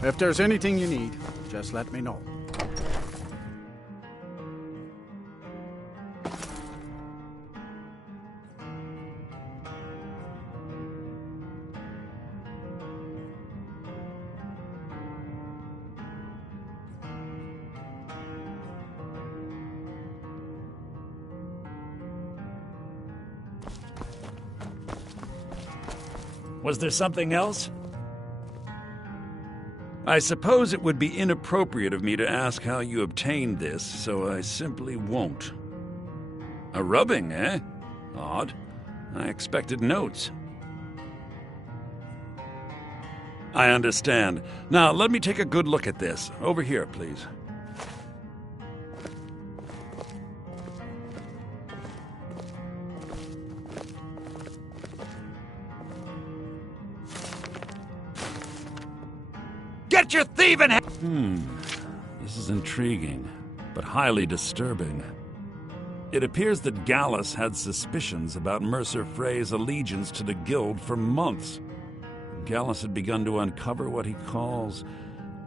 If there's anything you need, just let me know. Was there something else? I suppose it would be inappropriate of me to ask how you obtained this, so I simply won't. A rubbing, eh? Odd. I expected notes. I understand. Now, let me take a good look at this. Over here, please. Get your thieving This is intriguing, but highly disturbing. It appears that Gallus had suspicions about Mercer Frey's allegiance to the Guild for months. Gallus had begun to uncover what he calls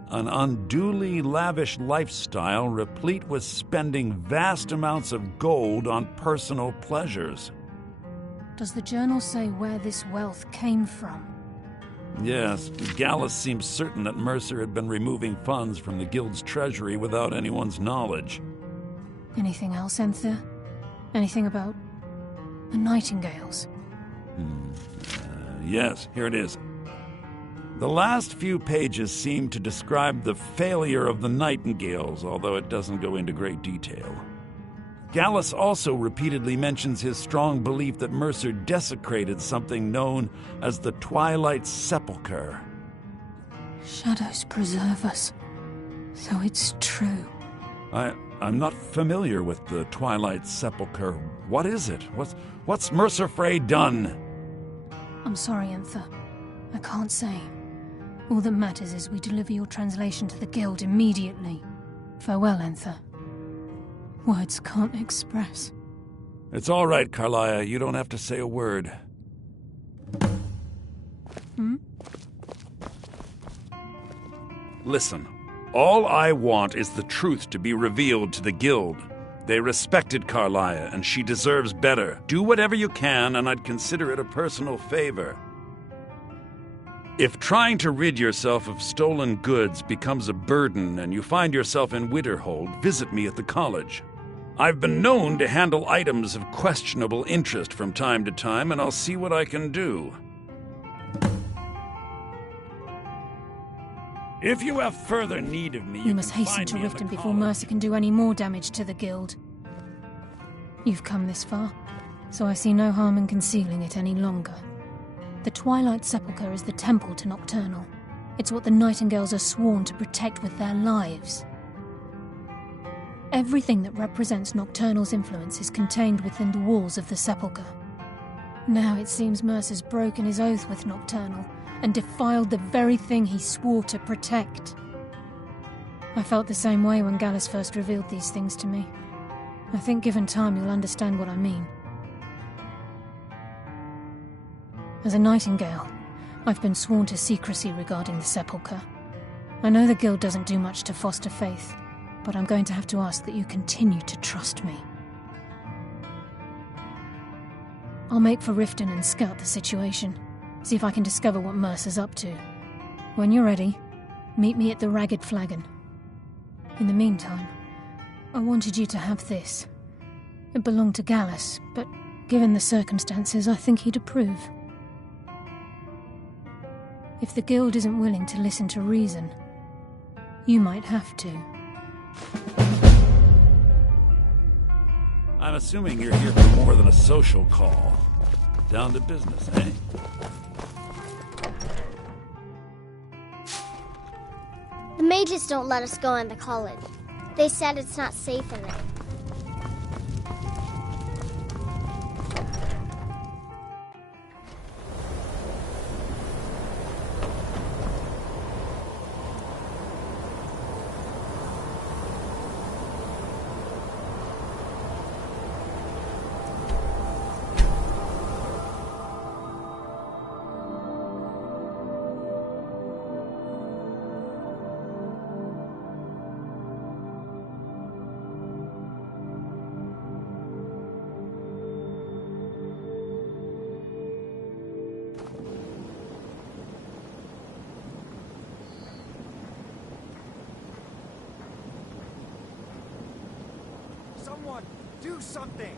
an unduly lavish lifestyle replete with spending vast amounts of gold on personal pleasures. Does the journal say where this wealth came from? Yes, Gallus seems certain that Mercer had been removing funds from the Guild's treasury without anyone's knowledge. Anything else, Enthir? Anything about the Nightingales? Yes, here it is. The last few pages seem to describe the failure of the Nightingales, although it doesn't go into great detail. Gallus also repeatedly mentions his strong belief that Mercer desecrated something known as the Twilight Sepulchre. Shadows preserve us. So it's true. I'm not familiar with the Twilight Sepulchre. What is it? What's Mercer Frey done? I'm sorry, Enthir. I can't say. All that matters is we deliver your translation to the Guild immediately. Farewell, Enthir. Words can't express. It's all right, Karliah. You don't have to say a word. Listen, all I want is the truth to be revealed to the Guild. They respected Karliah, and she deserves better. Do whatever you can, and I'd consider it a personal favor. If trying to rid yourself of stolen goods becomes a burden and you find yourself in Winterhold, visit me at the college. I've been known to handle items of questionable interest from time to time, and I'll see what I can do. If you have further need of me, we must hasten to Riften before Mercer can do any more damage to the Guild. You've come this far, so I see no harm in concealing it any longer. The Twilight Sepulchre is the temple to Nocturnal. It's what the Nightingales are sworn to protect with their lives. Everything that represents Nocturnal's influence is contained within the walls of the Sepulchre. Now it seems Mercer's broken his oath with Nocturnal and defiled the very thing he swore to protect. I felt the same way when Gallus first revealed these things to me. I think given time you'll understand what I mean. As a Nightingale, I've been sworn to secrecy regarding the Sepulchre. I know the Guild doesn't do much to foster faith, but I'm going to have to ask that you continue to trust me. I'll make for Riften and scout the situation, see if I can discover what Mercer's up to. When you're ready, meet me at the Ragged Flagon. In the meantime, I wanted you to have this. It belonged to Gallus, but given the circumstances, I think he'd approve. If the Guild isn't willing to listen to reason, you might have to. I'm assuming you're here for more than a social call. Down to business, eh? The mages don't let us go in the college. They said it's not safe in there. Someone, do something!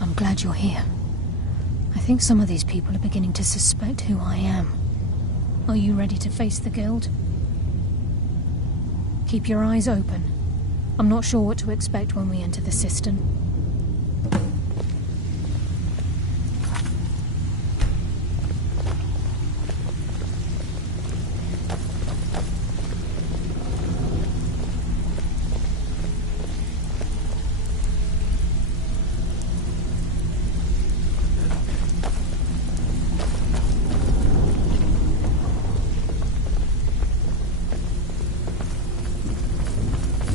I'm glad you're here. I think some of these people are beginning to suspect who I am. Are you ready to face the Guild? Keep your eyes open. I'm not sure what to expect when we enter the cistern.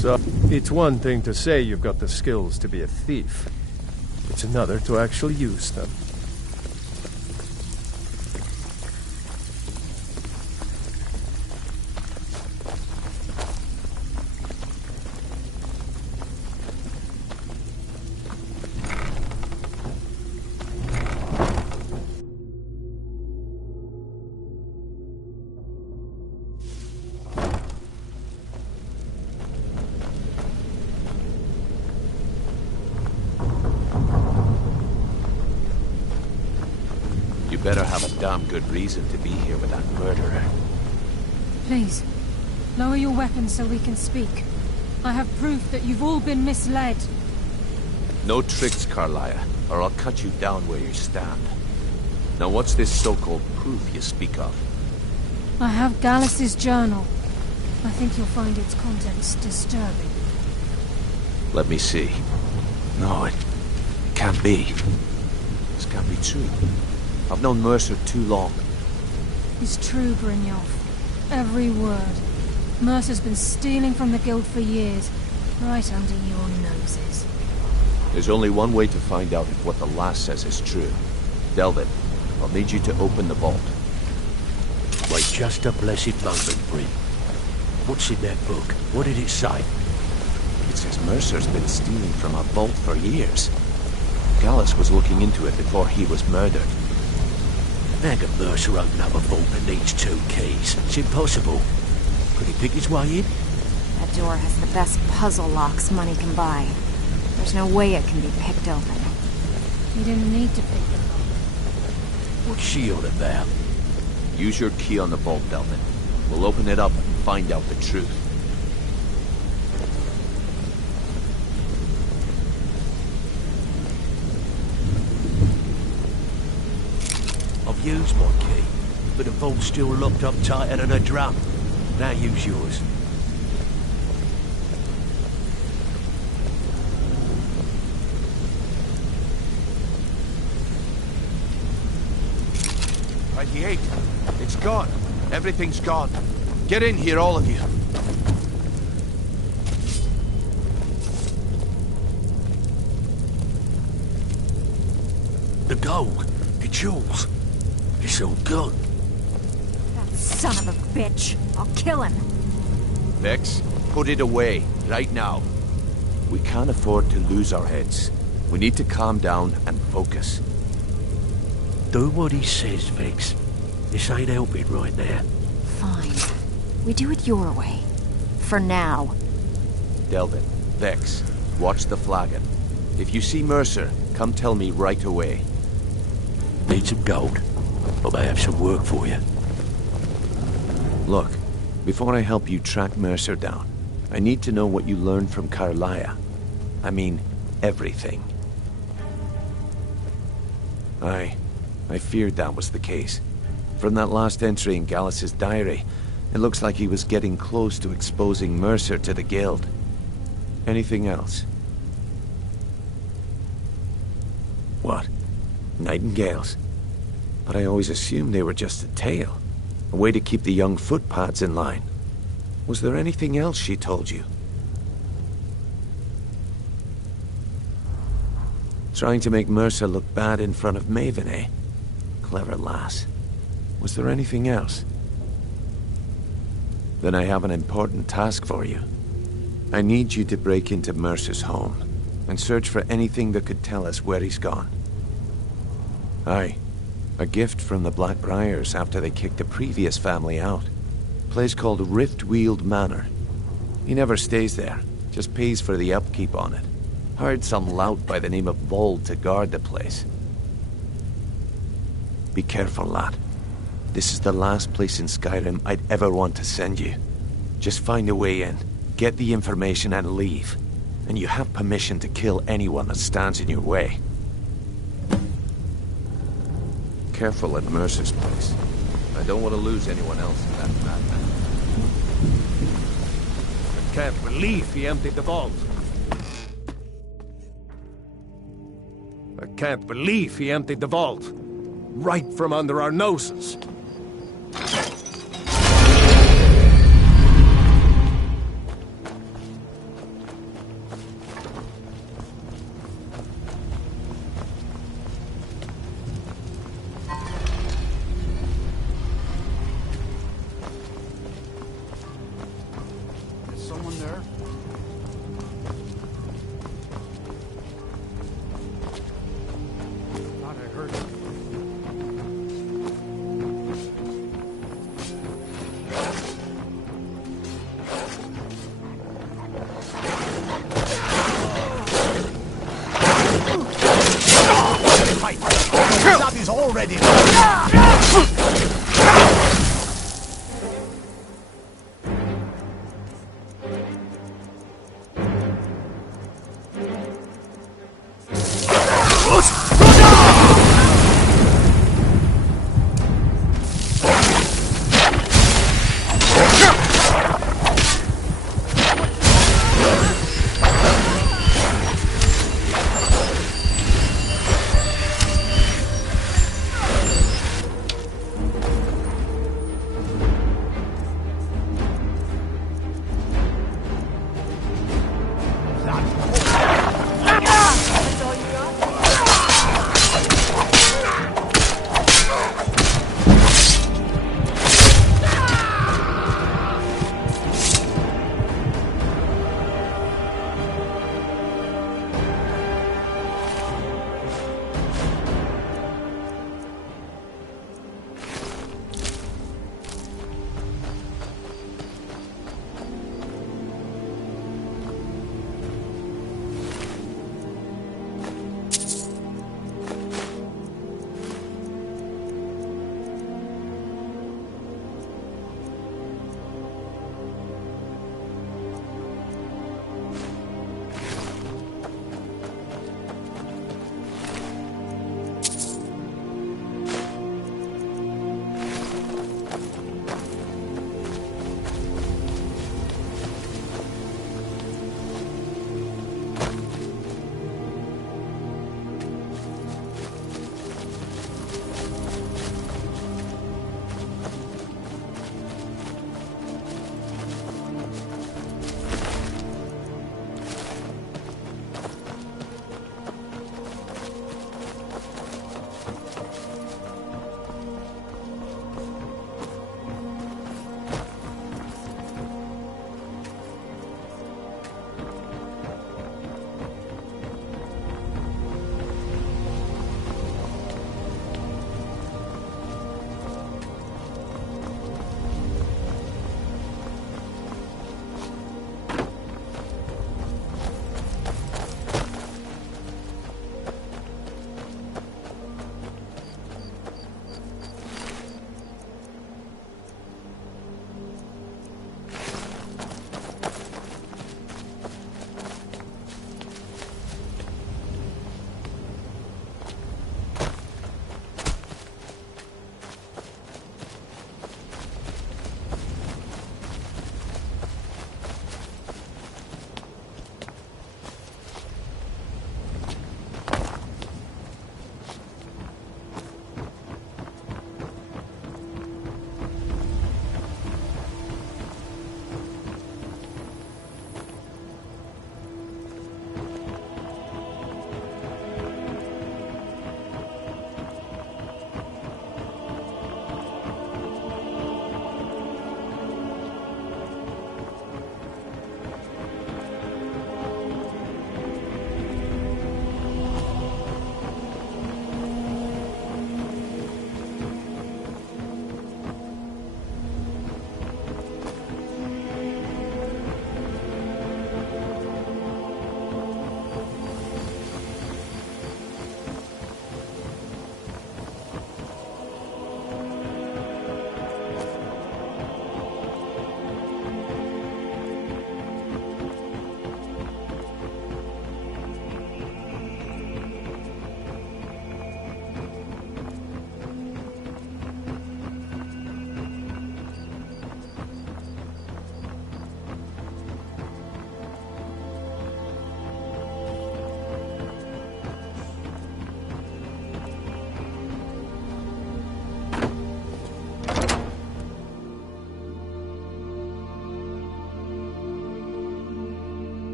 So, it's one thing to say you've got the skills to be a thief. It's another to actually use them. You better have a damn good reason to be here with that murderer. Please, lower your weapons so we can speak. I have proof that you've all been misled. No tricks, Carlia, or I'll cut you down where you stand. Now what's this so-called proof you speak of? I have Gallus's journal. I think you'll find its contents disturbing. Let me see. No, it can't be. This can't be true. I've known Mercer too long. It's true, Brynjolf. Every word. Mercer's been stealing from the Guild for years, right under your noses. There's only one way to find out if what the lass says is true. Delvin, I'll need you to open the vault. Wait just a blessed moment, Bryn. What's in that book? What did it say? It says Mercer's been stealing from a vault for years. Gallus was looking into it before he was murdered. How can Mercer open up a vault that needs 2 keys? It's impossible. Could he pick his way in? That door has the best puzzle locks money can buy. There's no way it can be picked open. You didn't need to pick them up. What's she on about? Use your key on the vault, Delvin. We'll open it up and find out the truth. I've used my key, but the vault's still locked up tighter than a drum. Now use yours. It's gone. Everything's gone. Get in here, all of you. The gold, the jewels, it's all gone. That son of a bitch. I'll kill him. Vex, put it away, right now. We can't afford to lose our heads. We need to calm down and focus. Do what he says, Vex. This ain't helping right now. Fine. We do it your way. For now. Delvin, Vex, watch the flagon. If you see Mercer, come tell me right away. Need some gold. I may have some work for you. Look, before I help you track Mercer down, I need to know what you learned from Carlia. I mean, everything. I feared that was the case. From that last entry in Gallus's diary, it looks like he was getting close to exposing Mercer to the Guild. Anything else? What? Nightingales? But I always assumed they were just a tale. A way to keep the young footpads in line. Was there anything else she told you? Trying to make Mercer look bad in front of Maven, eh? Clever lass. Was there anything else? Then I have an important task for you. I need you to break into Mercer's home and search for anything that could tell us where he's gone. Aye, a gift from the Blackbriars after they kicked the previous family out. A place called Riftweald Manor. He never stays there, just pays for the upkeep on it. Hired some lout by the name of Vold to guard the place. Be careful, lad. This is the last place in Skyrim I'd ever want to send you. Just find a way in, get the information and leave. And you have permission to kill anyone that stands in your way. Careful at Mercer's place. I don't want to lose anyone else in that madman. I can't believe he emptied the vault. I can't believe he emptied the vault. Right from under our noses. Is someone there? Thought I heard it.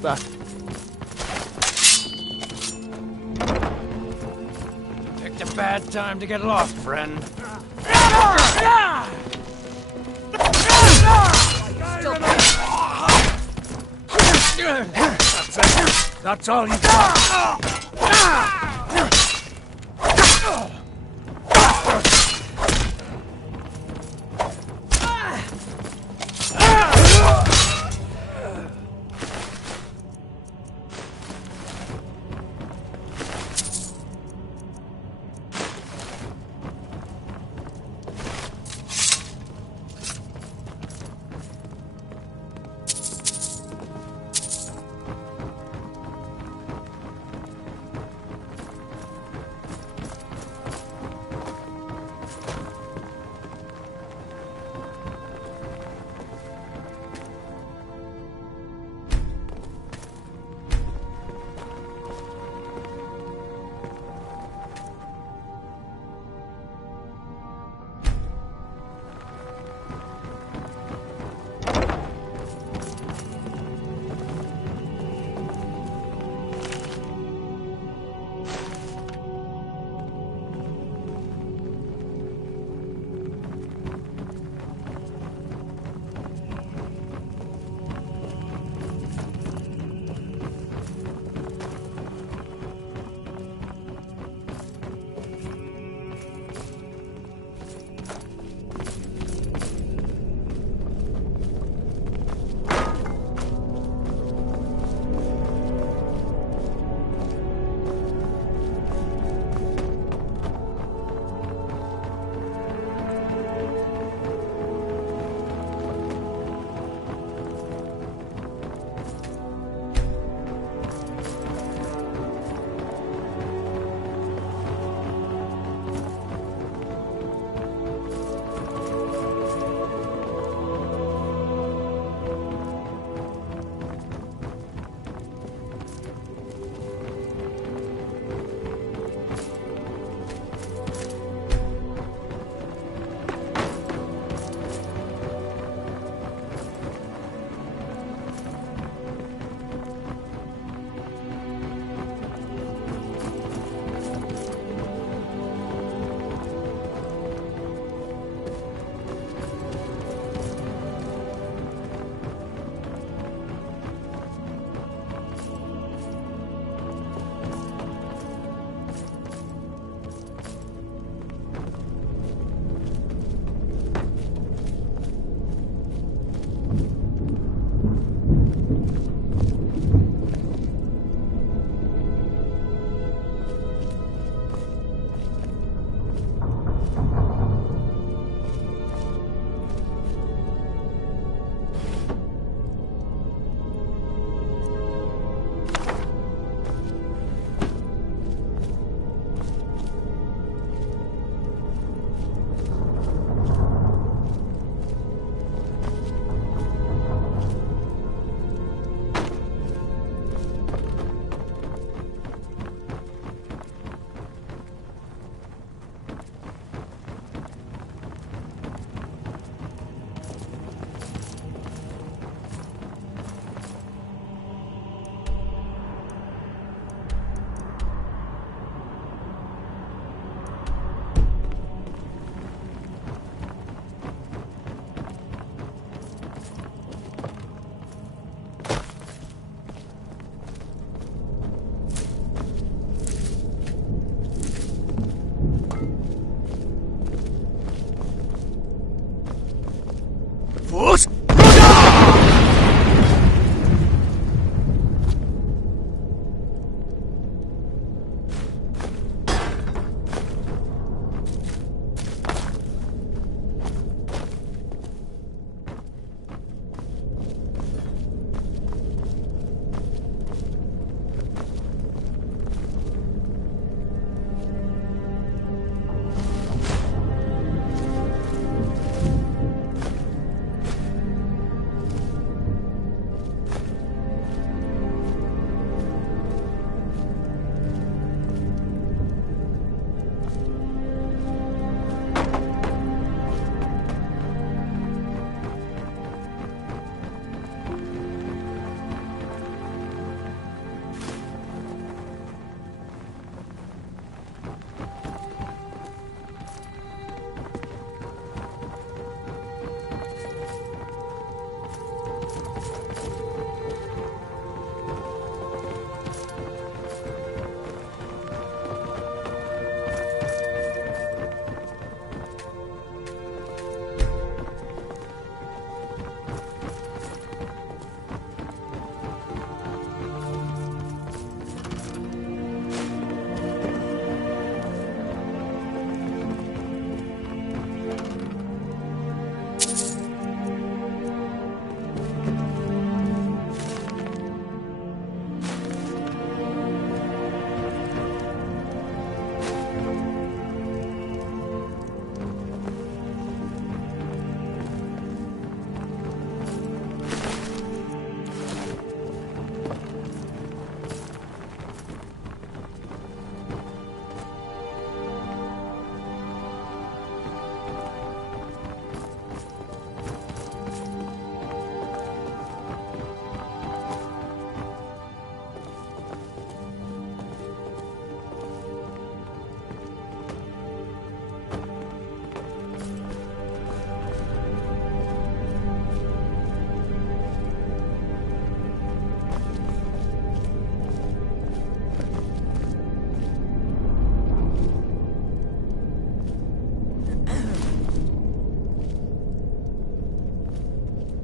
What's that? Picked a bad time to get lost, friend. That's it. That's all you got.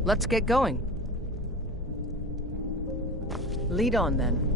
Let's get going. Lead on, then.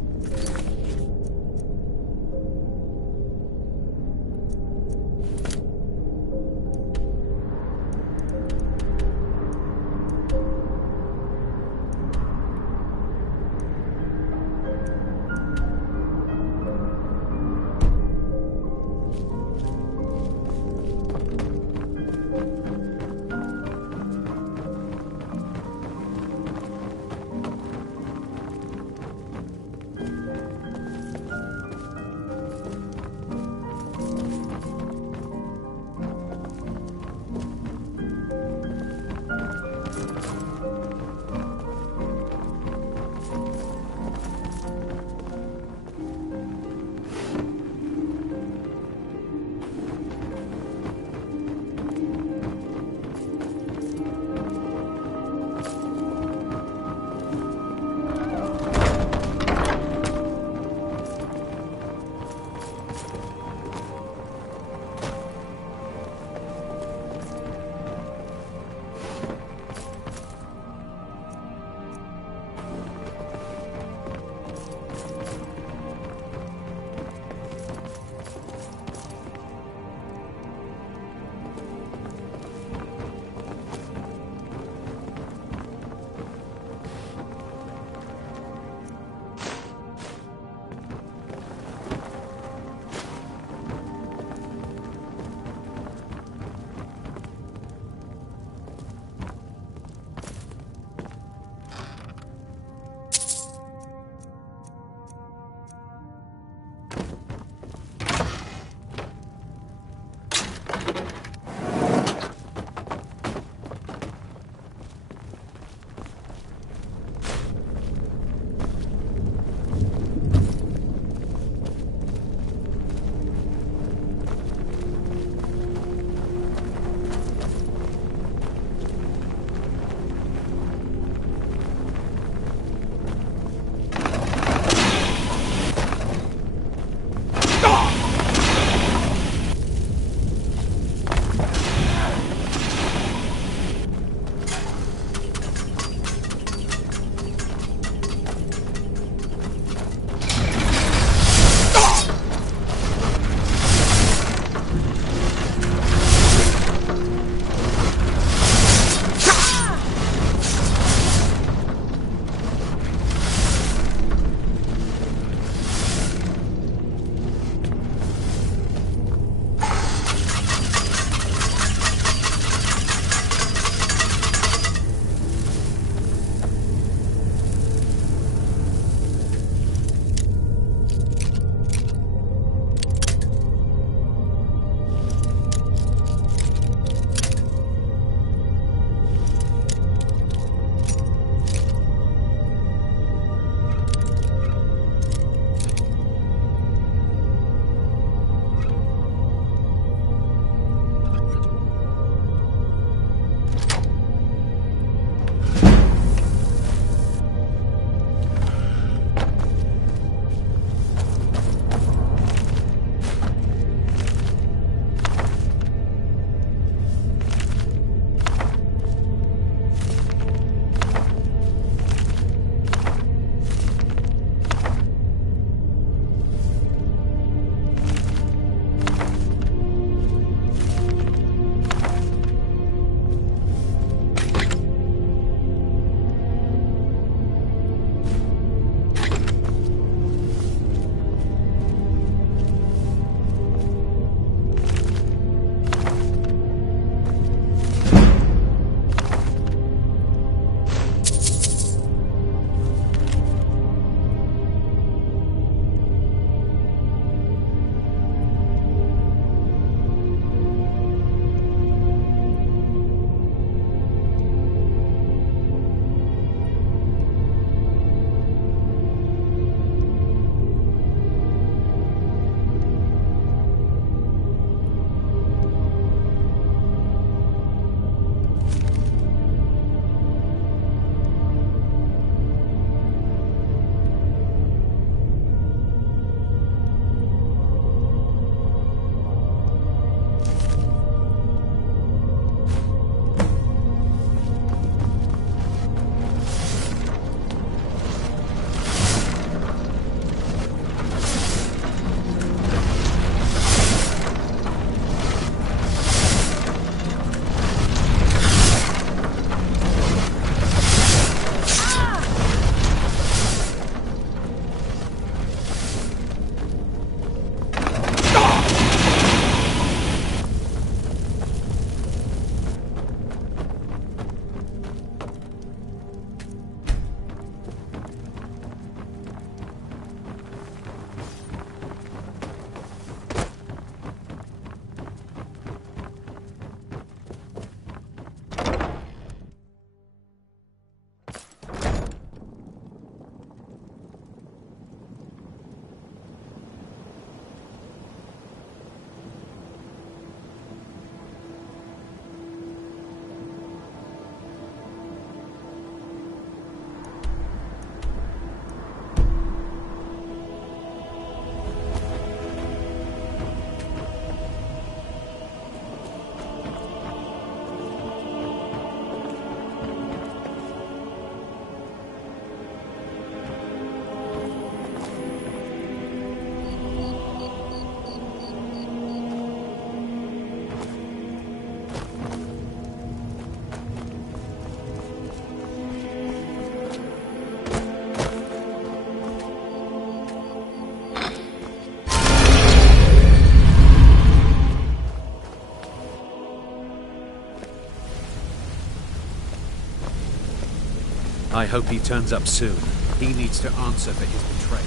I hope he turns up soon. He needs to answer for his betrayal.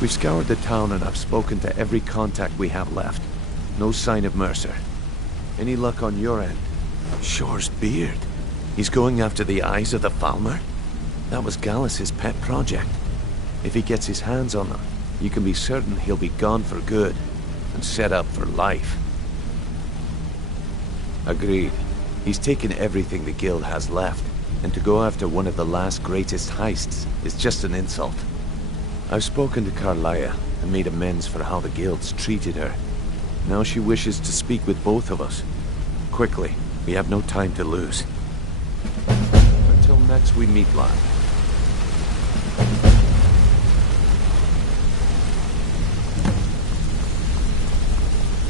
We've scoured the town and I've spoken to every contact we have left. No sign of Mercer. Any luck on your end? Shore's beard. He's going after the eyes of the Falmer? That was Gallus's pet project. If he gets his hands on them, you can be certain he'll be gone for good and set up for life. Agreed. He's taken everything the guild has left, and to go after one of the last greatest heists is just an insult. I've spoken to Carlia and made amends for how the guild's treated her. Now she wishes to speak with both of us. Quickly, we have no time to lose. Until next we meet, lad.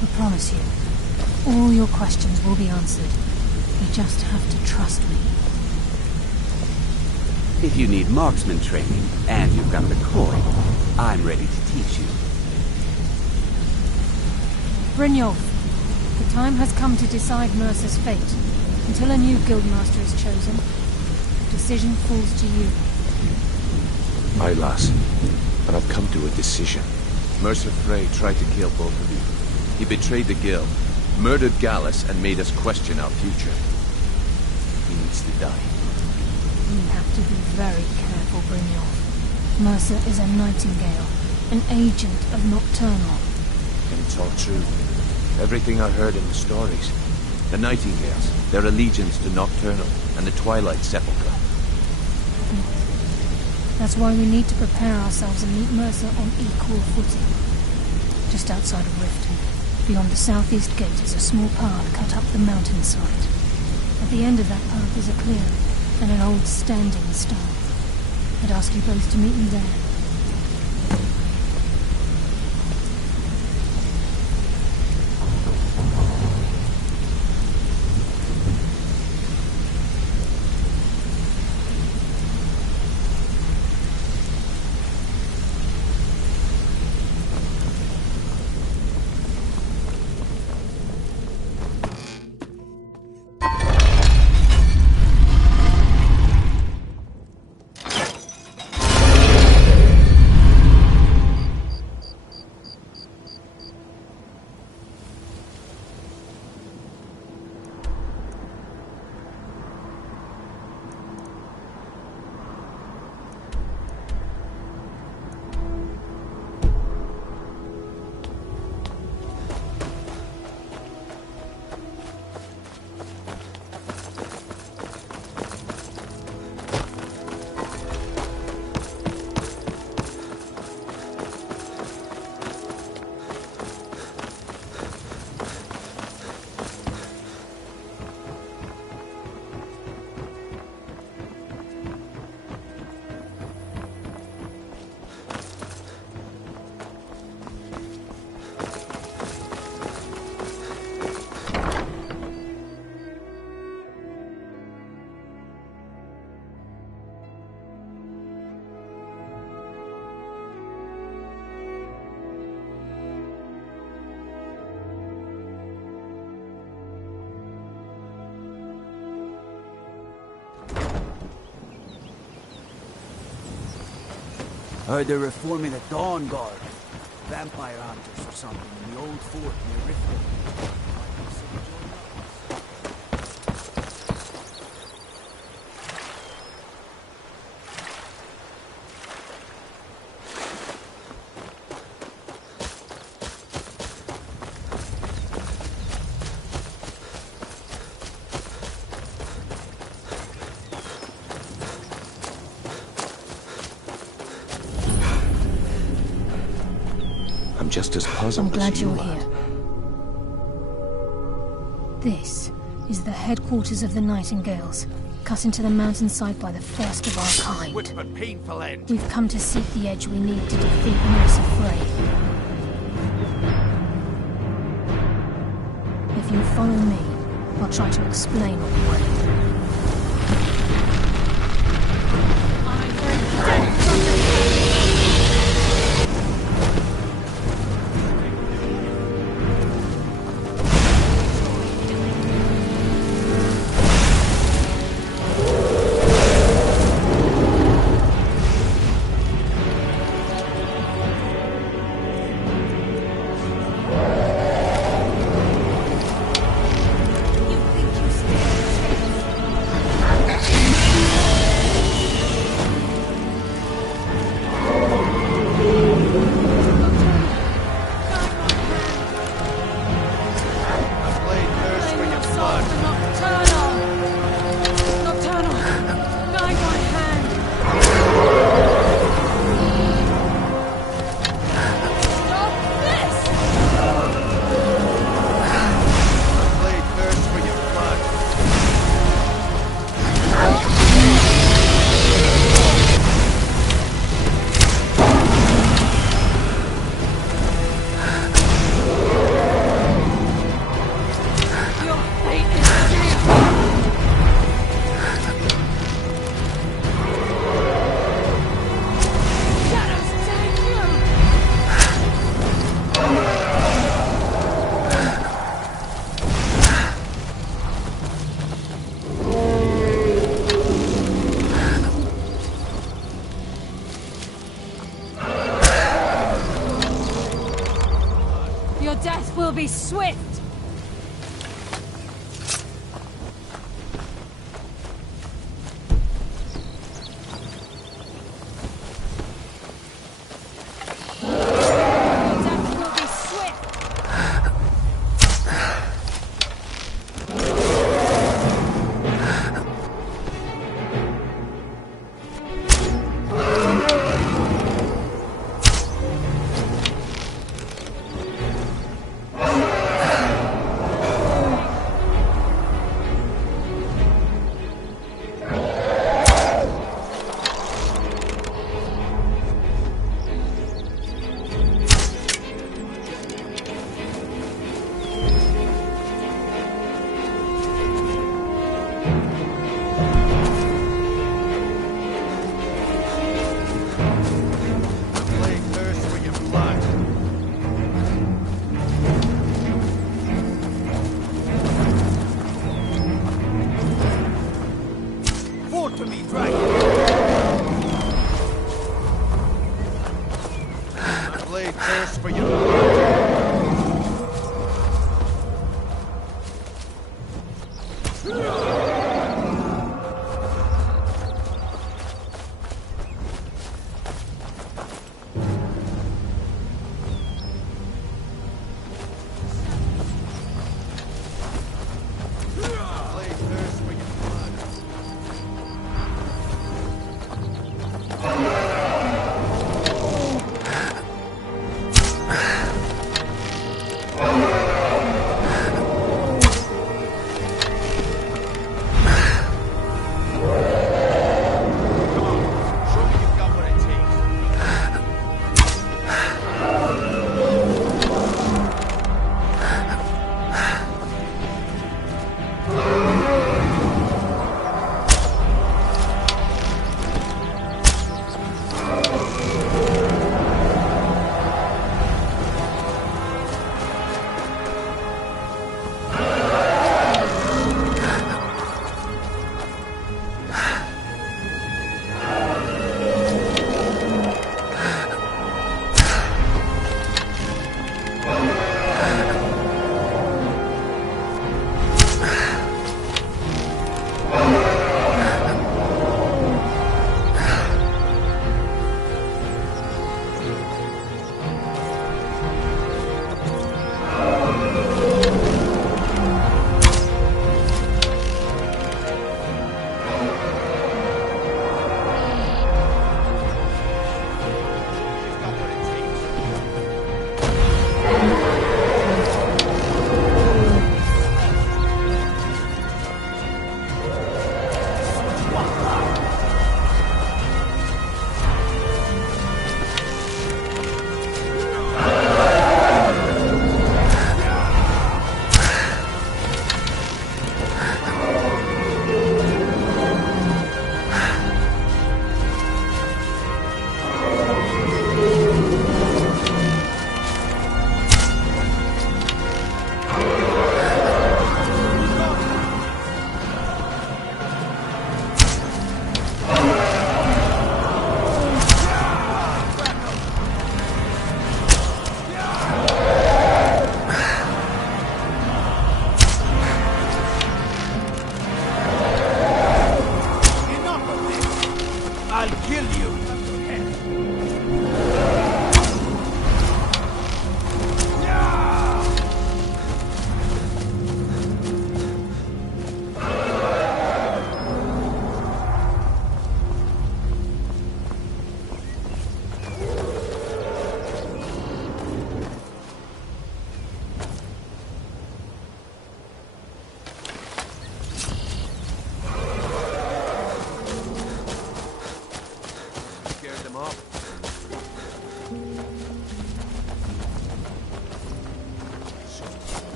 I promise you, all your questions will be answered. You just have to trust me. If you need marksman training, and you've got the coin, I'm ready to teach you. Brynjolf, the time has come to decide Mercer's fate. Until a new guildmaster is chosen, the decision falls to you. Aye, lass. And I've come to a decision. Mercer Frey tried to kill both of you. He betrayed the guild, murdered Gallus, and made us question our future. He needs to die. You have to be very careful, Brynjolf. Mercer is a Nightingale, an agent of Nocturnal. And it's all true. Everything I heard in the stories. The Nightingales, their allegiance to Nocturnal, and the Twilight Sepulchre. That's why we need to prepare ourselves and meet Mercer on equal footing. Just outside of Riften, beyond the southeast gate is a small path cut up the mountainside. At the end of that path is a clearing and an old standing stone. I'd ask you both to meet me there. Heard they're reforming the Dawn Guard. Vampire hunters or something in the old fort near Riften. Just as puzzled I'm glad as you you're are. here. This is the headquarters of the Nightingales, cut into the mountainside by the first of our kind. But painful end. We've come to seek the edge we need to defeat Mercer Frey. If you follow me, I'll try to explain on the way. death will be swift!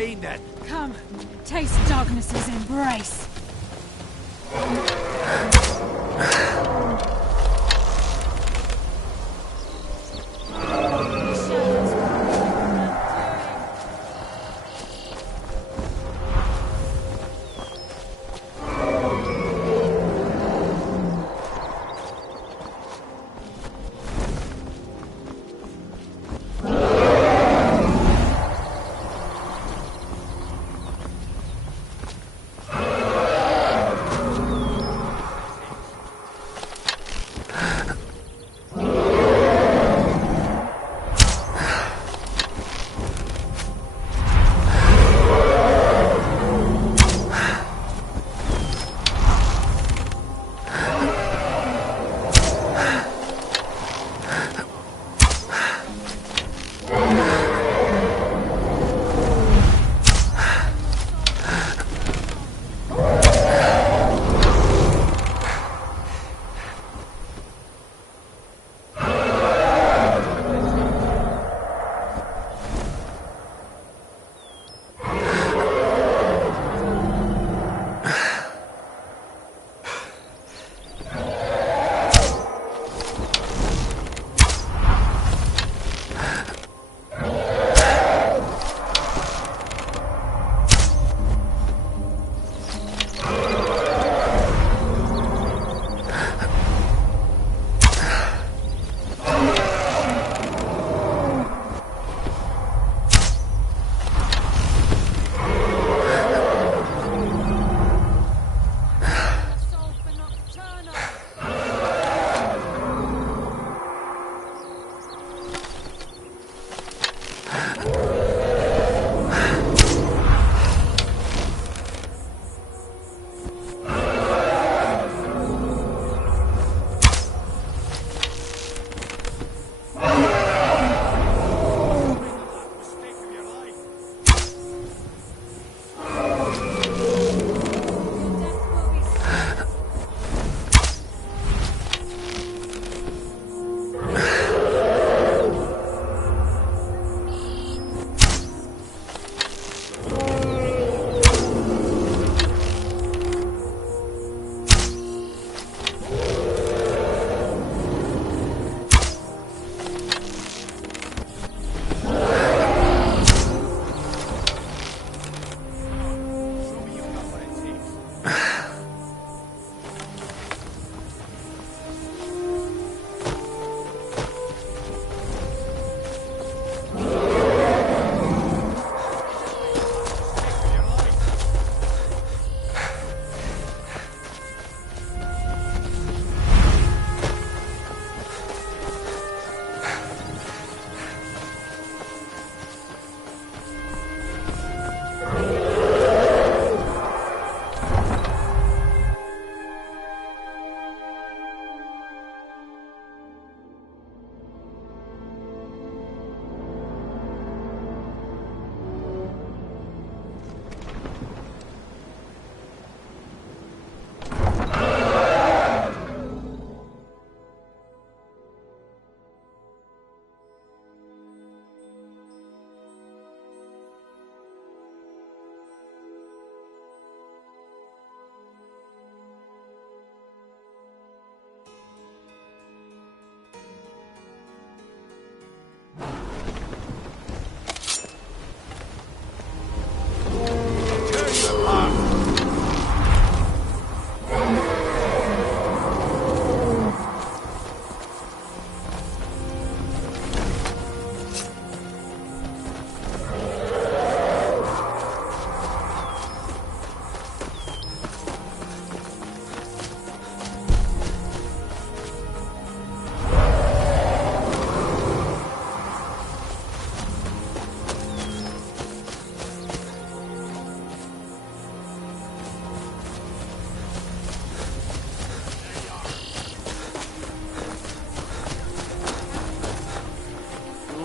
pain then. Come, taste darkness's embrace.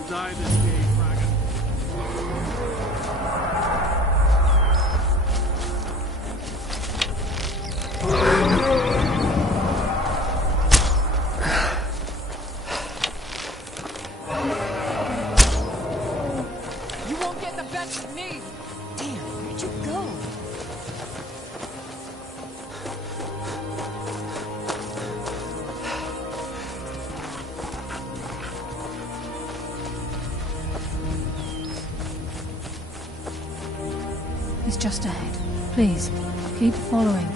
die this day, Fragan. You won't get the best of me! Damn, where'd you go? He's just ahead. Please, keep following.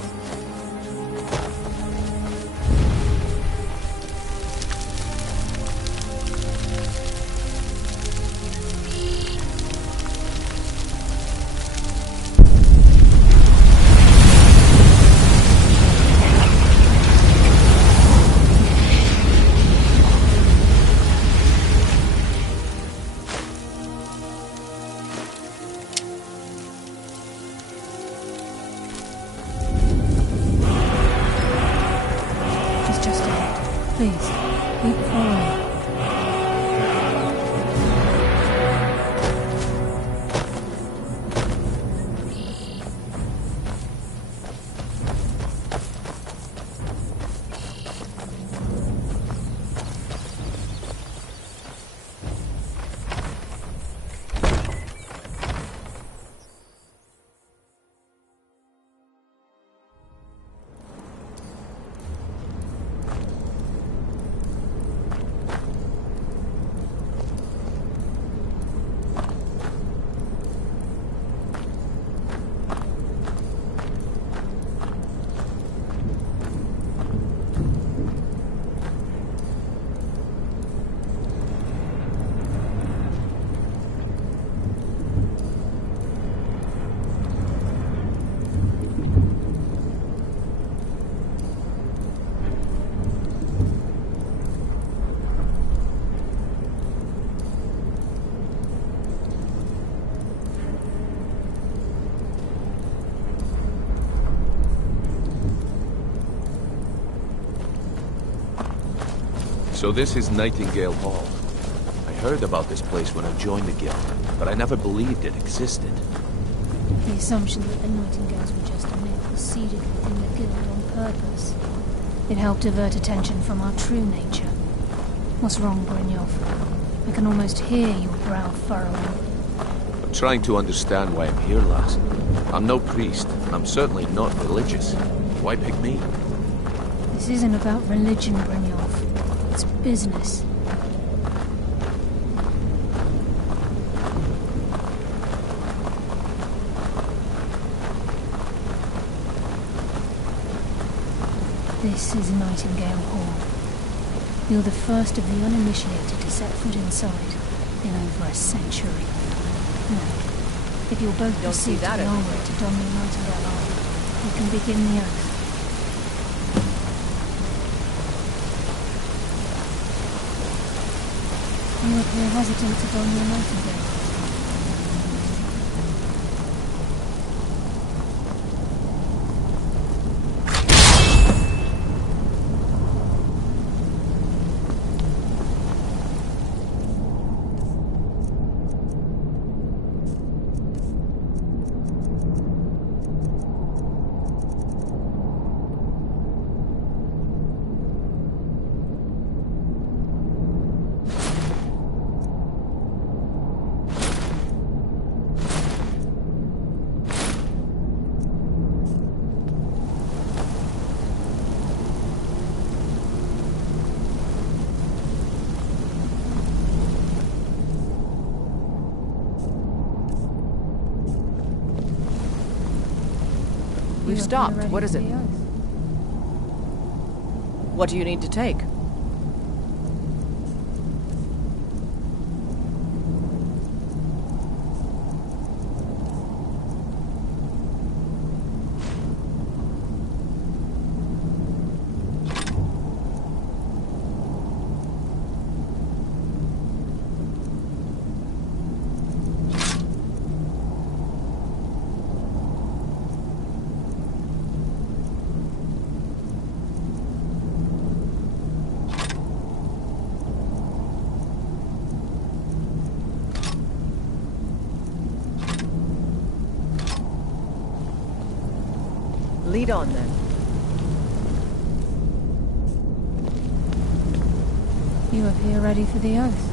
Please, keep following. So this is Nightingale Hall. I heard about this place when I joined the guild, but I never believed it existed. The assumption that the Nightingales were just a myth was seeded within the guild on purpose. It helped divert attention from our true nature. What's wrong, Brynjolf? I can almost hear your brow furrowing. I'm trying to understand why I'm here, lass. I'm no priest, and I'm certainly not religious. Why pick me? This isn't about religion, Brynjolf. It's business. This is Nightingale Hall. You're the first of the uninitiated to set foot inside in over a century. Now, if you'll both proceed to the armory to don the Nightingale armor, you can begin the oath. You appear hesitant to don your Nightingale. We've stopped. What is it? What do you need to take? Lead on, then. You appear ready for the oath.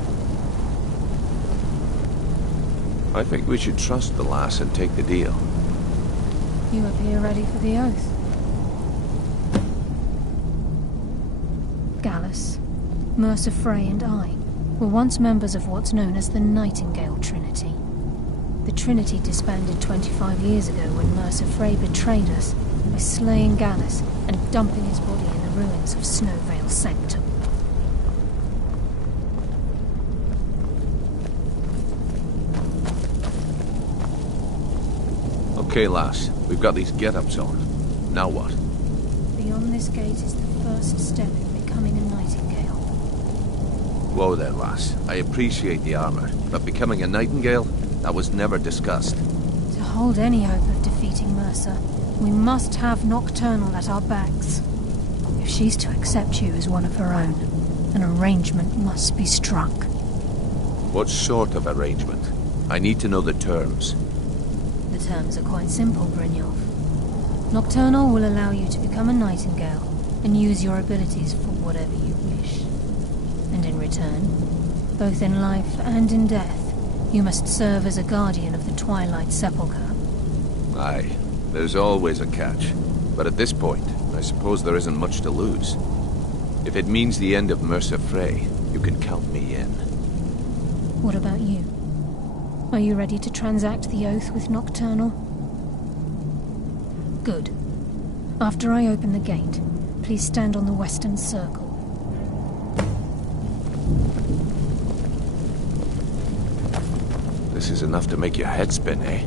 I think we should trust the lass and take the deal. You appear ready for the oath. Gallus, Mercer Frey and I were once members of what's known as the Nightingale Trinity. The Trinity disbanded 25 years ago when Mercer Frey betrayed us by slaying Gallus and dumping his body in the ruins of Snowvale Sanctum. Okay, lass. We've got these get-ups on. Now what? Beyond this gate is the first step in becoming a Nightingale. Whoa there, lass. I appreciate the armor, but becoming a Nightingale? That was never discussed. To hold any hope of defeating Mercer, we must have Nocturnal at our backs. If she's to accept you as one of her own, an arrangement must be struck. What sort of arrangement? I need to know the terms. The terms are quite simple, Brynjolf. Nocturnal will allow you to become a Nightingale and use your abilities for whatever you wish. And in return, both in life and in death, you must serve as a guardian of the Twilight Sepulchre. Aye, there's always a catch. But at this point, I suppose there isn't much to lose. If it means the end of Mercer Frey, you can count me in. What about you? Are you ready to transact the oath with Nocturnal? Good. After I open the gate, please stand on the western circle. This is enough to make your head spin, eh?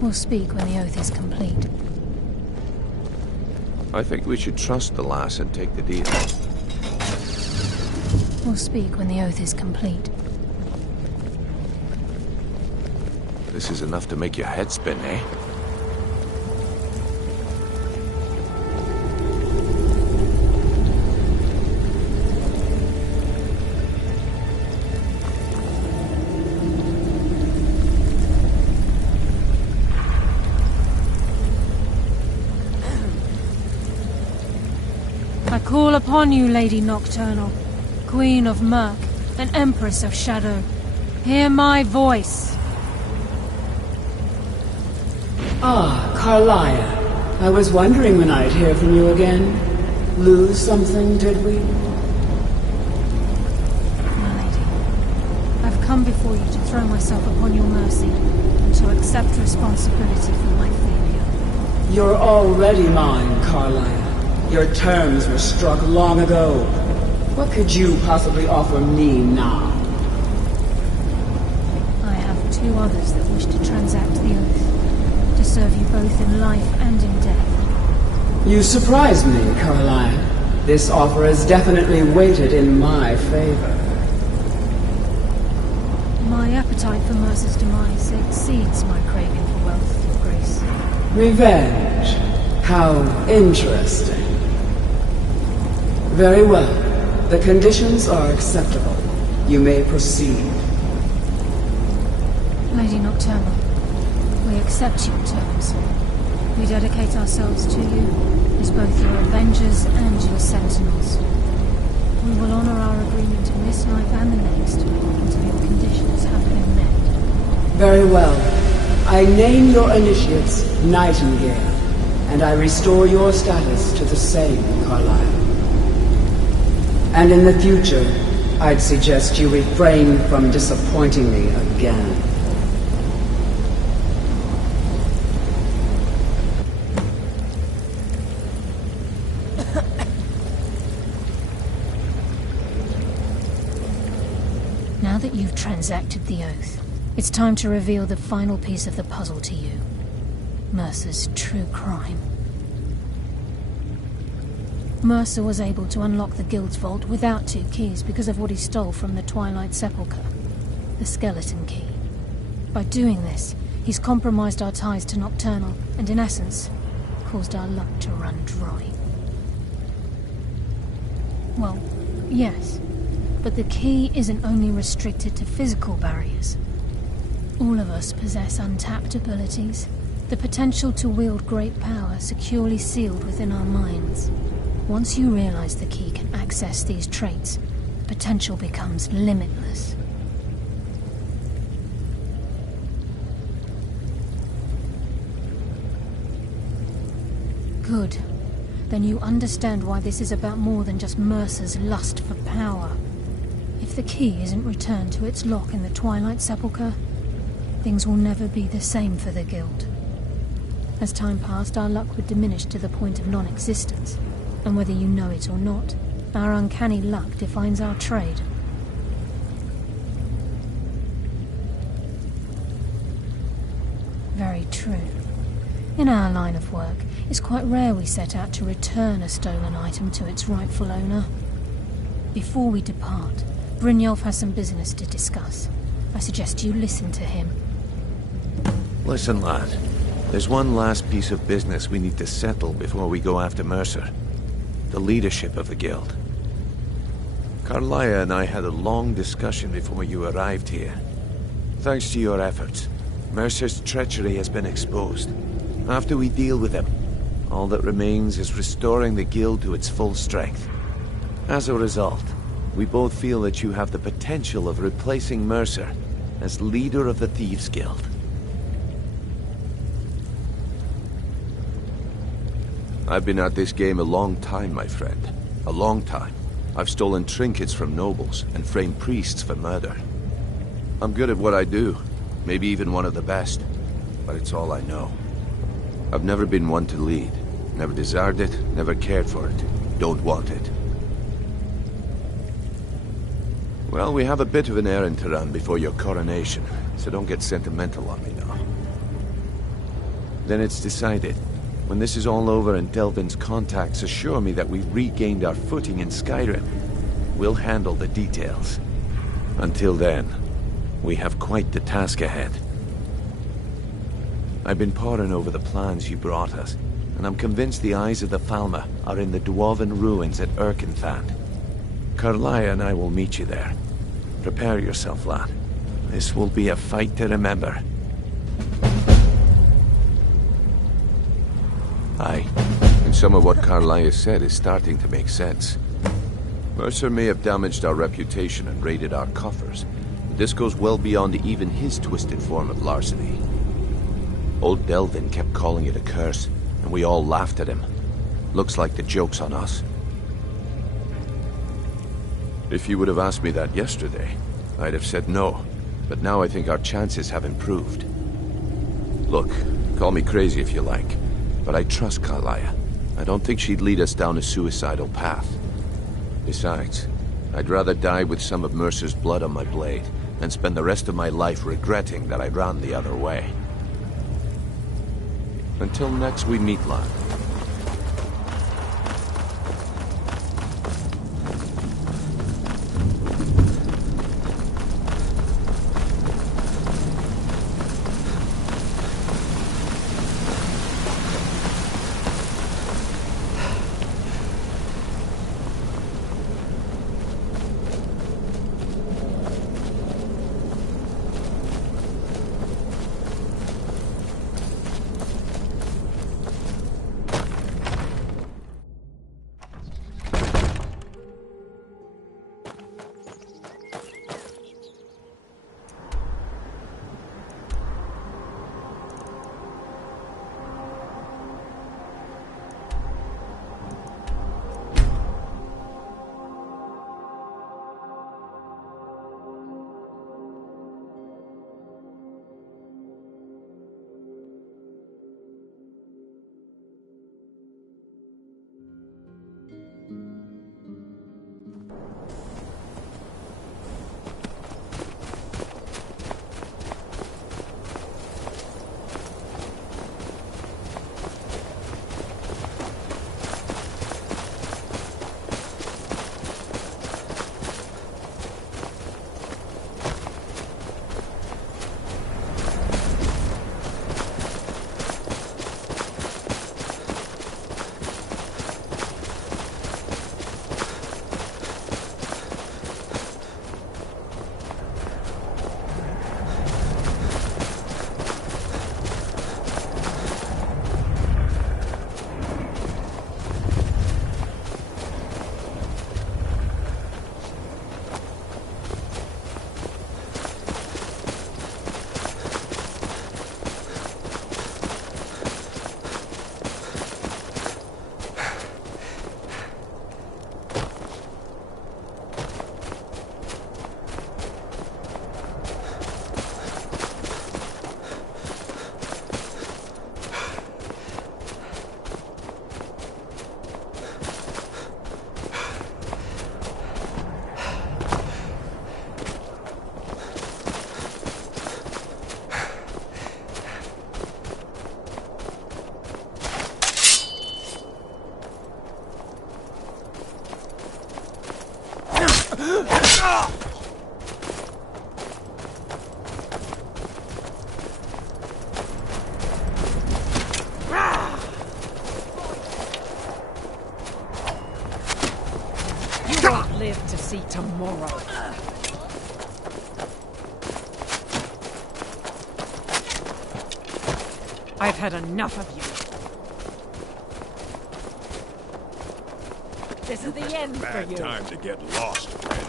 We'll speak when the oath is complete. I think we should trust the lass and take the deal. We'll speak when the oath is complete. This is enough to make your head spin, eh? I call upon you, Lady Nocturnal, Queen of Murk and Empress of Shadow. Hear my voice. Ah, Carlia. I was wondering when I'd hear from you again. Lose something, did we? My lady, I've come before you to throw myself upon your mercy and to accept responsibility for my failure. You're already mine, Carlia. Your terms were struck long ago. What could you possibly offer me now? I have two others that wish to transact the oath, to serve you both in life and in death. You surprise me, Caroline. This offer is definitely weighted in my favor. My appetite for Mercer's demise exceeds my craving for wealth, Your Grace. Revenge. How interesting. Very well. The conditions are acceptable. You may proceed. Lady Nocturnal, we accept your terms. We dedicate ourselves to you as both your avengers and your sentinels. We will honor our agreement in this life and the next until your conditions have been met. Very well. I name your initiates Nightingale, and I restore your status to the same, Carlisle. And in the future, I'd suggest you refrain from disappointing me again. Now that you've transacted the oath, it's time to reveal the final piece of the puzzle to you. Mercer's true crime. Mercer was able to unlock the Guild's vault without 2 keys because of what he stole from the Twilight Sepulchre, the skeleton key. By doing this, he's compromised our ties to Nocturnal and, in essence, caused our luck to run dry. Well, yes. But the key isn't only restricted to physical barriers. All of us possess untapped abilities, the potential to wield great power securely sealed within our minds. Once you realize the key can access these traits, the potential becomes limitless. Good. Then you understand why this is about more than just Mercer's lust for power. If the key isn't returned to its lock in the Twilight Sepulchre, things will never be the same for the Guild. As time passed, our luck would diminish to the point of non-existence, and whether you know it or not, our uncanny luck defines our trade. Very true. In our line of work, it's quite rare we set out to return a stolen item to its rightful owner. Before we depart, Brynjolf has some business to discuss. I suggest you listen to him. Listen, lad. There's one last piece of business we need to settle before we go after Mercer. The leadership of the Guild. Carlia and I had a long discussion before you arrived here. Thanks to your efforts, Mercer's treachery has been exposed. After we deal with him, all that remains is restoring the Guild to its full strength. As a result, we both feel that you have the potential of replacing Mercer as leader of the Thieves' Guild. I've been at this game a long time, my friend. A long time. I've stolen trinkets from nobles and framed priests for murder. I'm good at what I do, maybe even one of the best, but it's all I know. I've never been one to lead. Never desired it, never cared for it. Don't want it. Well, we have a bit of an errand to run before your coronation, so don't get sentimental on me now. Then it's decided. When this is all over and Delvin's contacts assure me that we've regained our footing in Skyrim, we'll handle the details. Until then, we have quite the task ahead. I've been poring over the plans you brought us, and I'm convinced the eyes of the Falmer are in the Dwarven ruins at Erkenthand. Carlia and I will meet you there. Prepare yourself, lad. This will be a fight to remember. Aye, and some of what Carlia said is starting to make sense. Mercer may have damaged our reputation and raided our coffers, but this goes well beyond even his twisted form of larceny. Old Delvin kept calling it a curse, and we all laughed at him. Looks like the joke's on us. If you would have asked me that yesterday, I'd have said no, but now I think our chances have improved. Look, call me crazy if you like, but I trust Carlia. I don't think she'd lead us down a suicidal path. Besides, I'd rather die with some of Mercer's blood on my blade than spend the rest of my life regretting that I ran the other way. Until next we meet, lad. You won't live to see tomorrow. I've had enough of you. This is the end for you. Bad time to get lost, friend.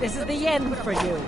This is the end for you.